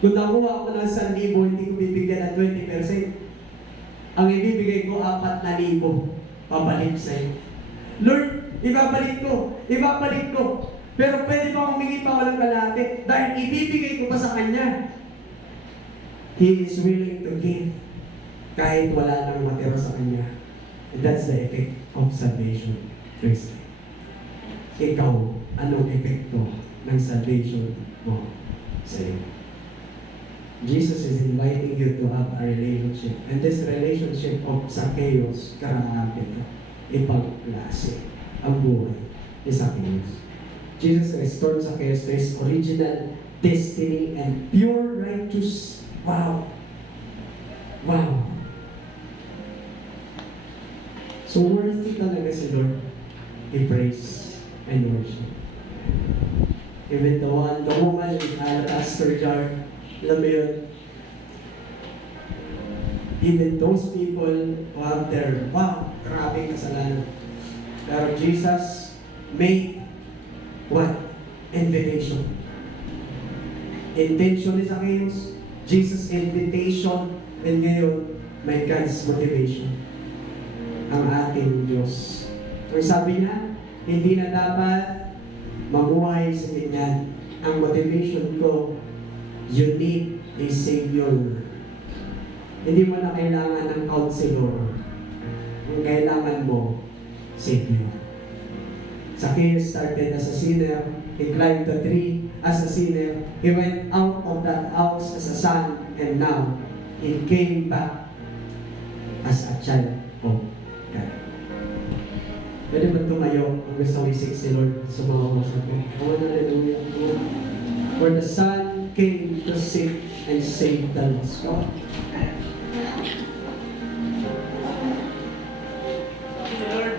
Kung nakuha ko ng 1,000, hindi ko bibigyan ng 20%. Ang ibibigay ko, 4,000. Pabalik sa'yo. Lord, ibabalik ko. Pero pwede pa humingi pa ako ng kalahati dahil ibibigay ko pa sa Kanya. He is willing to give kahit wala nang matira sa Kanya. And that's the effect of salvation. Praise God. Ikaw, anong epekto ng salvation mo sa iyo? Jesus is inviting you to have a relationship. And this relationship of Zacchaeus, karami ito. Ibang klase ang buhay ni Zacchaeus. Jesus restored Zacchaeus to his original destiny and pure righteous. Wow! Wow! So worthy talaga si Lord i-praise and worship. Even the woman with alabaster jar, alam mo yun, even those people who have their, wow, grabe kasalanan. Pero Jesus made what? Invitation. Intention ni Zacchaeus, Jesus' invitation, and ngayon, may God's motivation. Ang ating Diyos. Ang sabi niya, hindi na dapat mamuhay sa ganyan. Ang motivation ko, you need a Savior. Hindi mo na kailangan ng counselor. Ang kailangan mo, Savior. Zacchaeus started as a sinner. He climbed the tree as a sinner. He went out of that house as a son. And now, he came back as a child of God. Pwede ba tumayo ang gusto isik si Lord sa mga kausap ko? Hallelujah. For the Son came to seek and save the lost. Come on.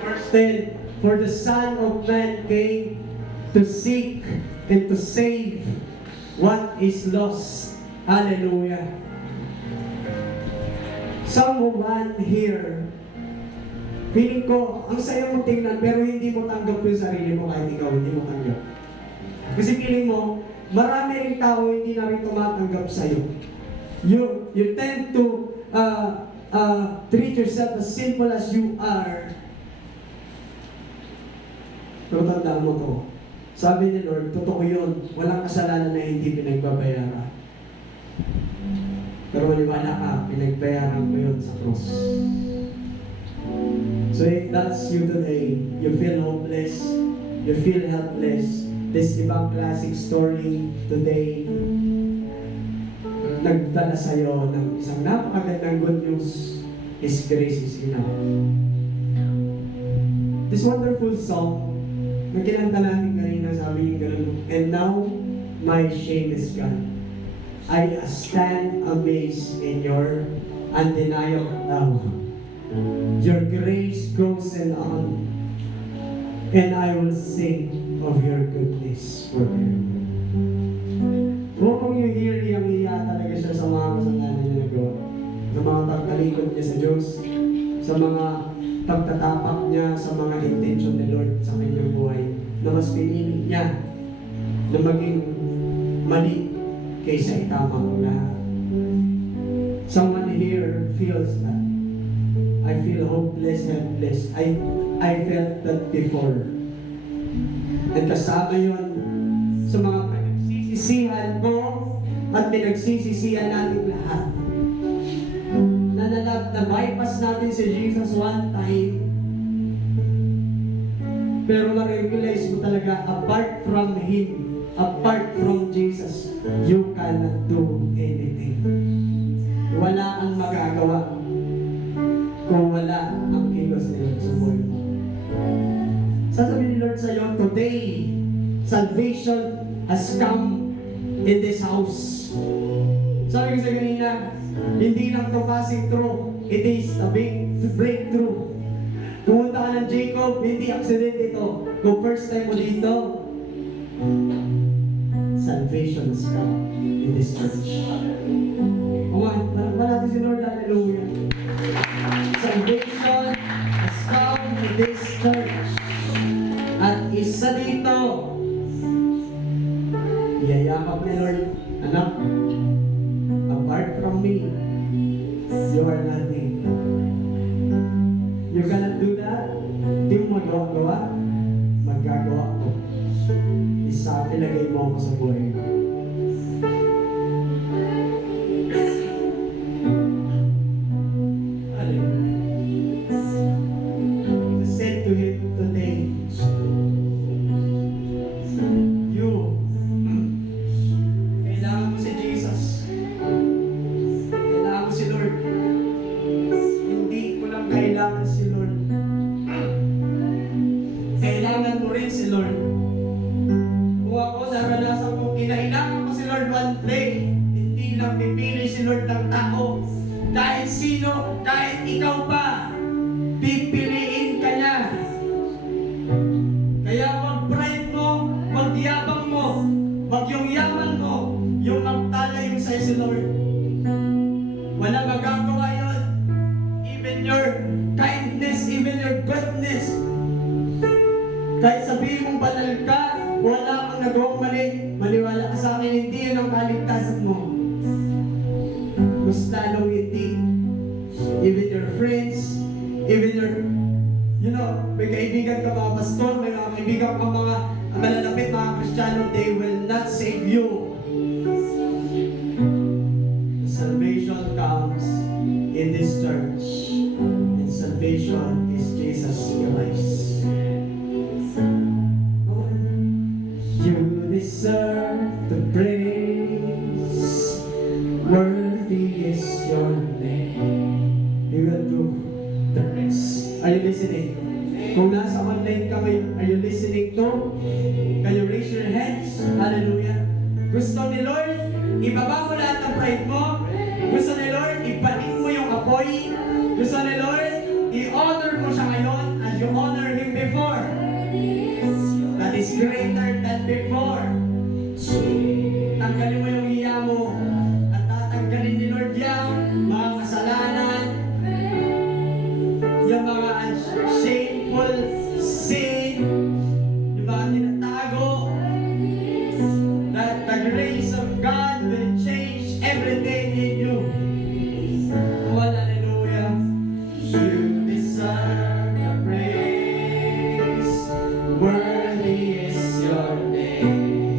Verse 10. For the Son of Man came to seek and to save what is lost. Hallelujah. Someone here, feeling ko, ang saya mong tingnan, pero hindi mo tanggap yung sarili mo kahit ikaw, hindi mo tanggap. Kasi feeling mo, marami rin tao hindi na rin tumatanggap sa'yo. You tend to treat yourself as simple as you are. Pero tandaan mo to. Sabi ni Lord, totoo yun. Walang kasalanan na hindi pinagbabayaran. Pero maniwala ka, pinagbayaran mo yun sa cross. So if that's you today, you feel hopeless, you feel helpless, this ibang classic story today, nagdala sa'yo ng isang napakagandang good news, His grace is enough. This wonderful song, na kinanta natin kanina, sabi yung ganun, and now, my shame is gone. I stand amazed in your undeniable love. Your grace goes on, and I will sing of your goodness forever. Kung you hear, iyang-iya talaga siya sa mga kasalanan niya nagawa. Sa mga pagtalikod niya sa Diyos, sa mga pagtatapak niya, sa mga intention ni Lord sa kanyang buhay, na mas pinili niya na maging mali kaysa itama ang lahat. Someone here feels that. I feel hopeless, helpless. I felt that before. At kasama yun sa mga pinagsisisihan ko at pinagsisisihan natin lahat. Na bypass natin si Jesus one time. Pero ma-realize mo talaga, apart from Him, apart from Jesus, you cannot do anything. Wala ang magagawa kung wala ang kilos ni Lord sa buhay mo. Sasabihin ni Lord sa'yo, today, salvation has come in this house. Sabi ko sa kanina, hindi lang to passing through, it is a big breakthrough. Pumunta ka ng Jacob, hindi accident ito. Kung first time mo dito, salvation has come in this church. Come on, natin si Lord, hallelujah. Salvation isa dito. Iyayakap ni Lord, anak, apart from me, you are nothing. You cannot do that. Hindi mo magawa-gawa. Magagawa ko. Isa ilagay mo ako sa buhay ko. Hallelujah. I said to him today, you, kailangan mo si Jesus. Kailangan mo si Lord. Hindi ko lang kailangan si Lord. Kailangan mo rin si Lord. Kung ako naranasan kong kinailangan ko si Lord one day, hindi lang pipili si Lord ng tao. Kahit sino, kahit ikaw pa, pipiliin ka niya. Kaya wag pride mo, wag yabang mo, wag yung yaman mo, yung magtalayo sa'yo si Lord. Walang magagawa yun. Even your kindness, even your goodness. Kahit sabihin mong banal ka, wala kang nagawang mali, maniwala ka sa akin, hindi yun ang kaligtasan mo. Mas lalong hindi. Even your friends, even your, may kaibigan ka mga pastor, may mga kaibigan ka mga malalapit, mga Kristiyano, they will not save you. Salvation comes in this church. And salvation is Jesus Christ. You deserve the praise. Worthy is your name. You will do the rest. Are you listening? Kung nasa online ka ngayon, are you listening to? Can you raise your hands? Hallelujah. Gusto ni Lord, ibaba mo lahat ng pride mo. Gusto ni Lord, ibalik mo yung apoy. Gusto ni Lord, i-honor mo siya ngayon as you honor Him before. That is greater than before. Tanggalin mo yung hiya mo. At tatanggalin ni Lord yung mga kasalanan, yung mga shameful sin, yung mga tinatago. That the grace of God will change everything in you. Oh, hallelujah. You deserve the praise. Worthy is your name.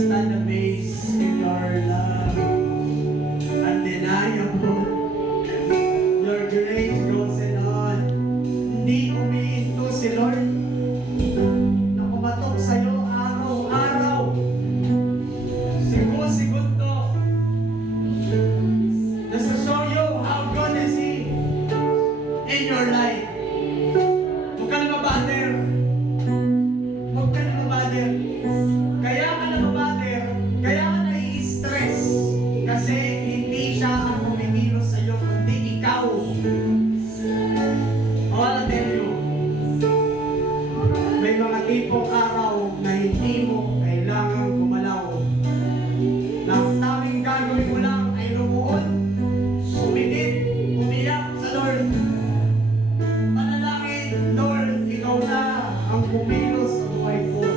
stand amazed in your love. Undeniable. Your grace goes on. Hindi umiinto si Lord na kumatok sa'yo araw-araw. Segundo. Just to show you how good is He in your life. Huwag ka na mabater. Huwag ka na mabater. Kaya ka na mabater, kaya ka nai-stress. Kasi hindi siya ang kumikilos sa'yo, kundi ikaw. I wanna tell you, may mga tipong araw na hindi mo kailangan gumalaw. Na ang tanging gagawin mo lang ay lumuhod, sumikit, umiyak sa Lord. Panalangin, Lord, ikaw na ang kumilos sa buhay ko.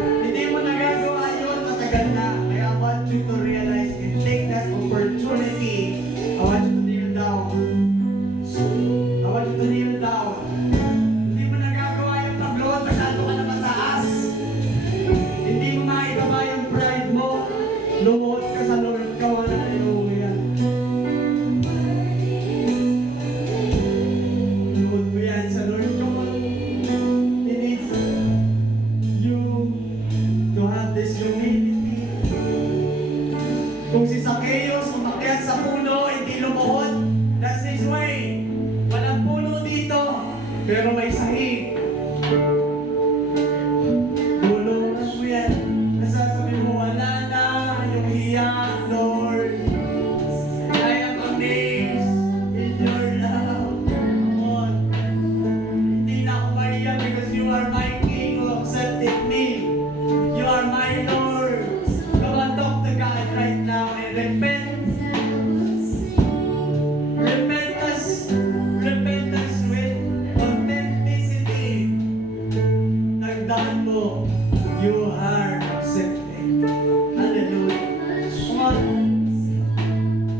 Hindi mo nagagawa yun, matagal na. Kaya I want you to realize and take that opportunity. I want you to kneel down. I want you to kneel down. Hindi mo nagagawa yung pag-load, masyado ka na mataas. Hindi mo maitama yung pride mo. Lumuhod ka sa Lord ka, wala na yung yan. Lumuhod mo yan sa Lord ka, He needs you to have this humility. Kung si Zacchaeus umakyat sa puno, hindi lumuhod, that's his way. Walang puno dito, pero may sahig. Tulungan mo yan. Nasasabi mo, wala na yung hiya, Lord. I am amazed in your love. Come on. Hindi na ako mahiya because you are my King who accepted me. You are my Lord. Come on, talk to God right now and repent. Repentance with authenticity. Tagdaan mo, you are accepted. Hallelujah. Come on.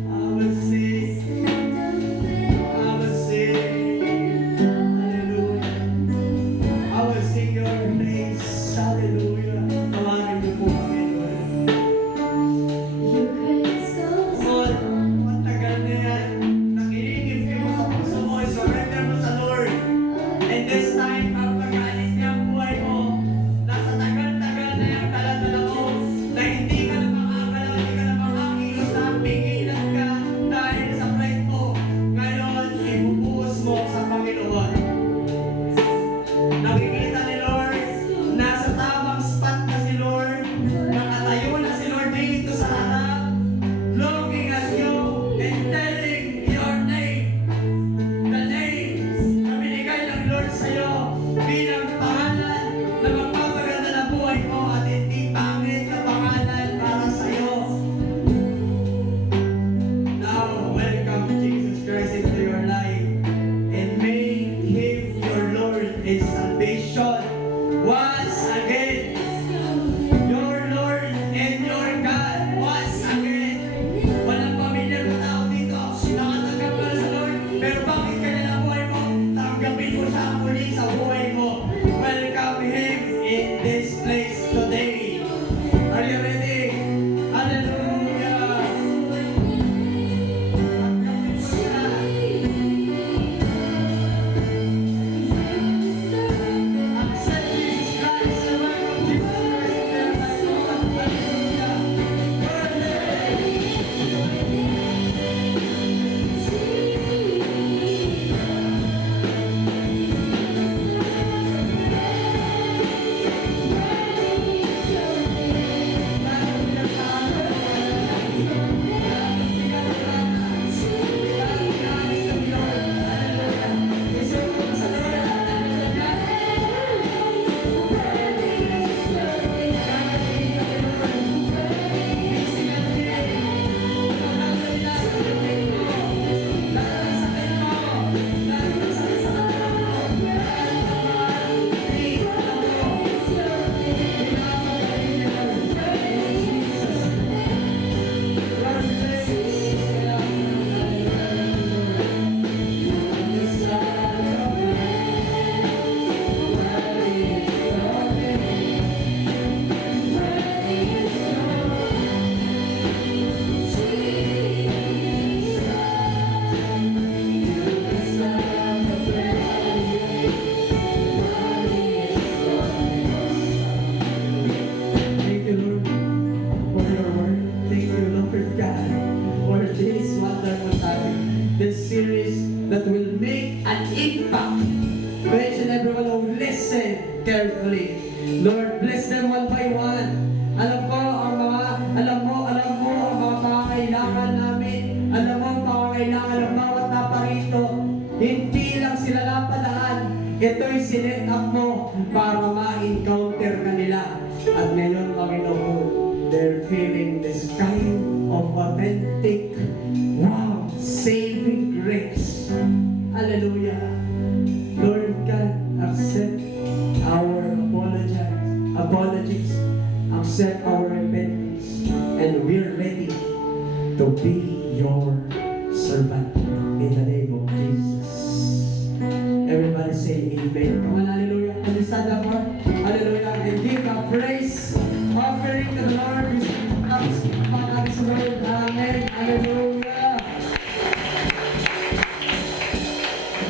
I will sing. Hallelujah. I will sing your praise. Hallelujah. Tawarin niyo po kami, Lord. Come on. Matagal na yan. Nakiligib kayo sa puso mo. Surrender mo sa Lord. And this time, pag mag-alis niya ang buhay mo, nasa tagal-tagal na yung dala-dala mo, na hindi ka na makakalaw, hindi ka na makakilos, na pigilan ka dahil sa pride mo. Ngayon, ibubuhos mo sa Panginoon. Nakikita ni Lord, nasa tamang spot na si Lord, nakatayo na si Lord dito sa harap, looking at you and telling your name. The name na binigay ng Lord sa'yo bilang pangalan na magpapaganda ng buhay mo at hindi pangit na pangalan para sa'yo. Now, welcome Jesus Christ into your life and make Him your Lord and salvation once again. Your Lord and your God once again. Walang pamilyar na tao dito. Nakatanggap ka na sa Lord. Pero bakit ka na ng buhay mo? Tanggapin mo siya muli sa buhay mo. Welcome Him in this place today. Are you ready? Hallelujah. Tanggapin mo siya. Accept Jesus Christ. Lord, bless them one by one. Alam mo ang mga pangangailangan namin. Alam mo ang pangangailangan ng bawat naparito. Hindi lang sila napadaan. Ito'y sinet up mo para ma-encounter ka nila. At ngayon, Panginoon, they're feeling this kind of authentic, wow, saving grace. Hallelujah. Lord God, accept our apologies, accept our repentance, and we're ready to be your servant in the name of Jesus. Everybody say amen. Come on, hallelujah. Can you stand up, Lord? Hallelujah. And give a praise offering to the Lord.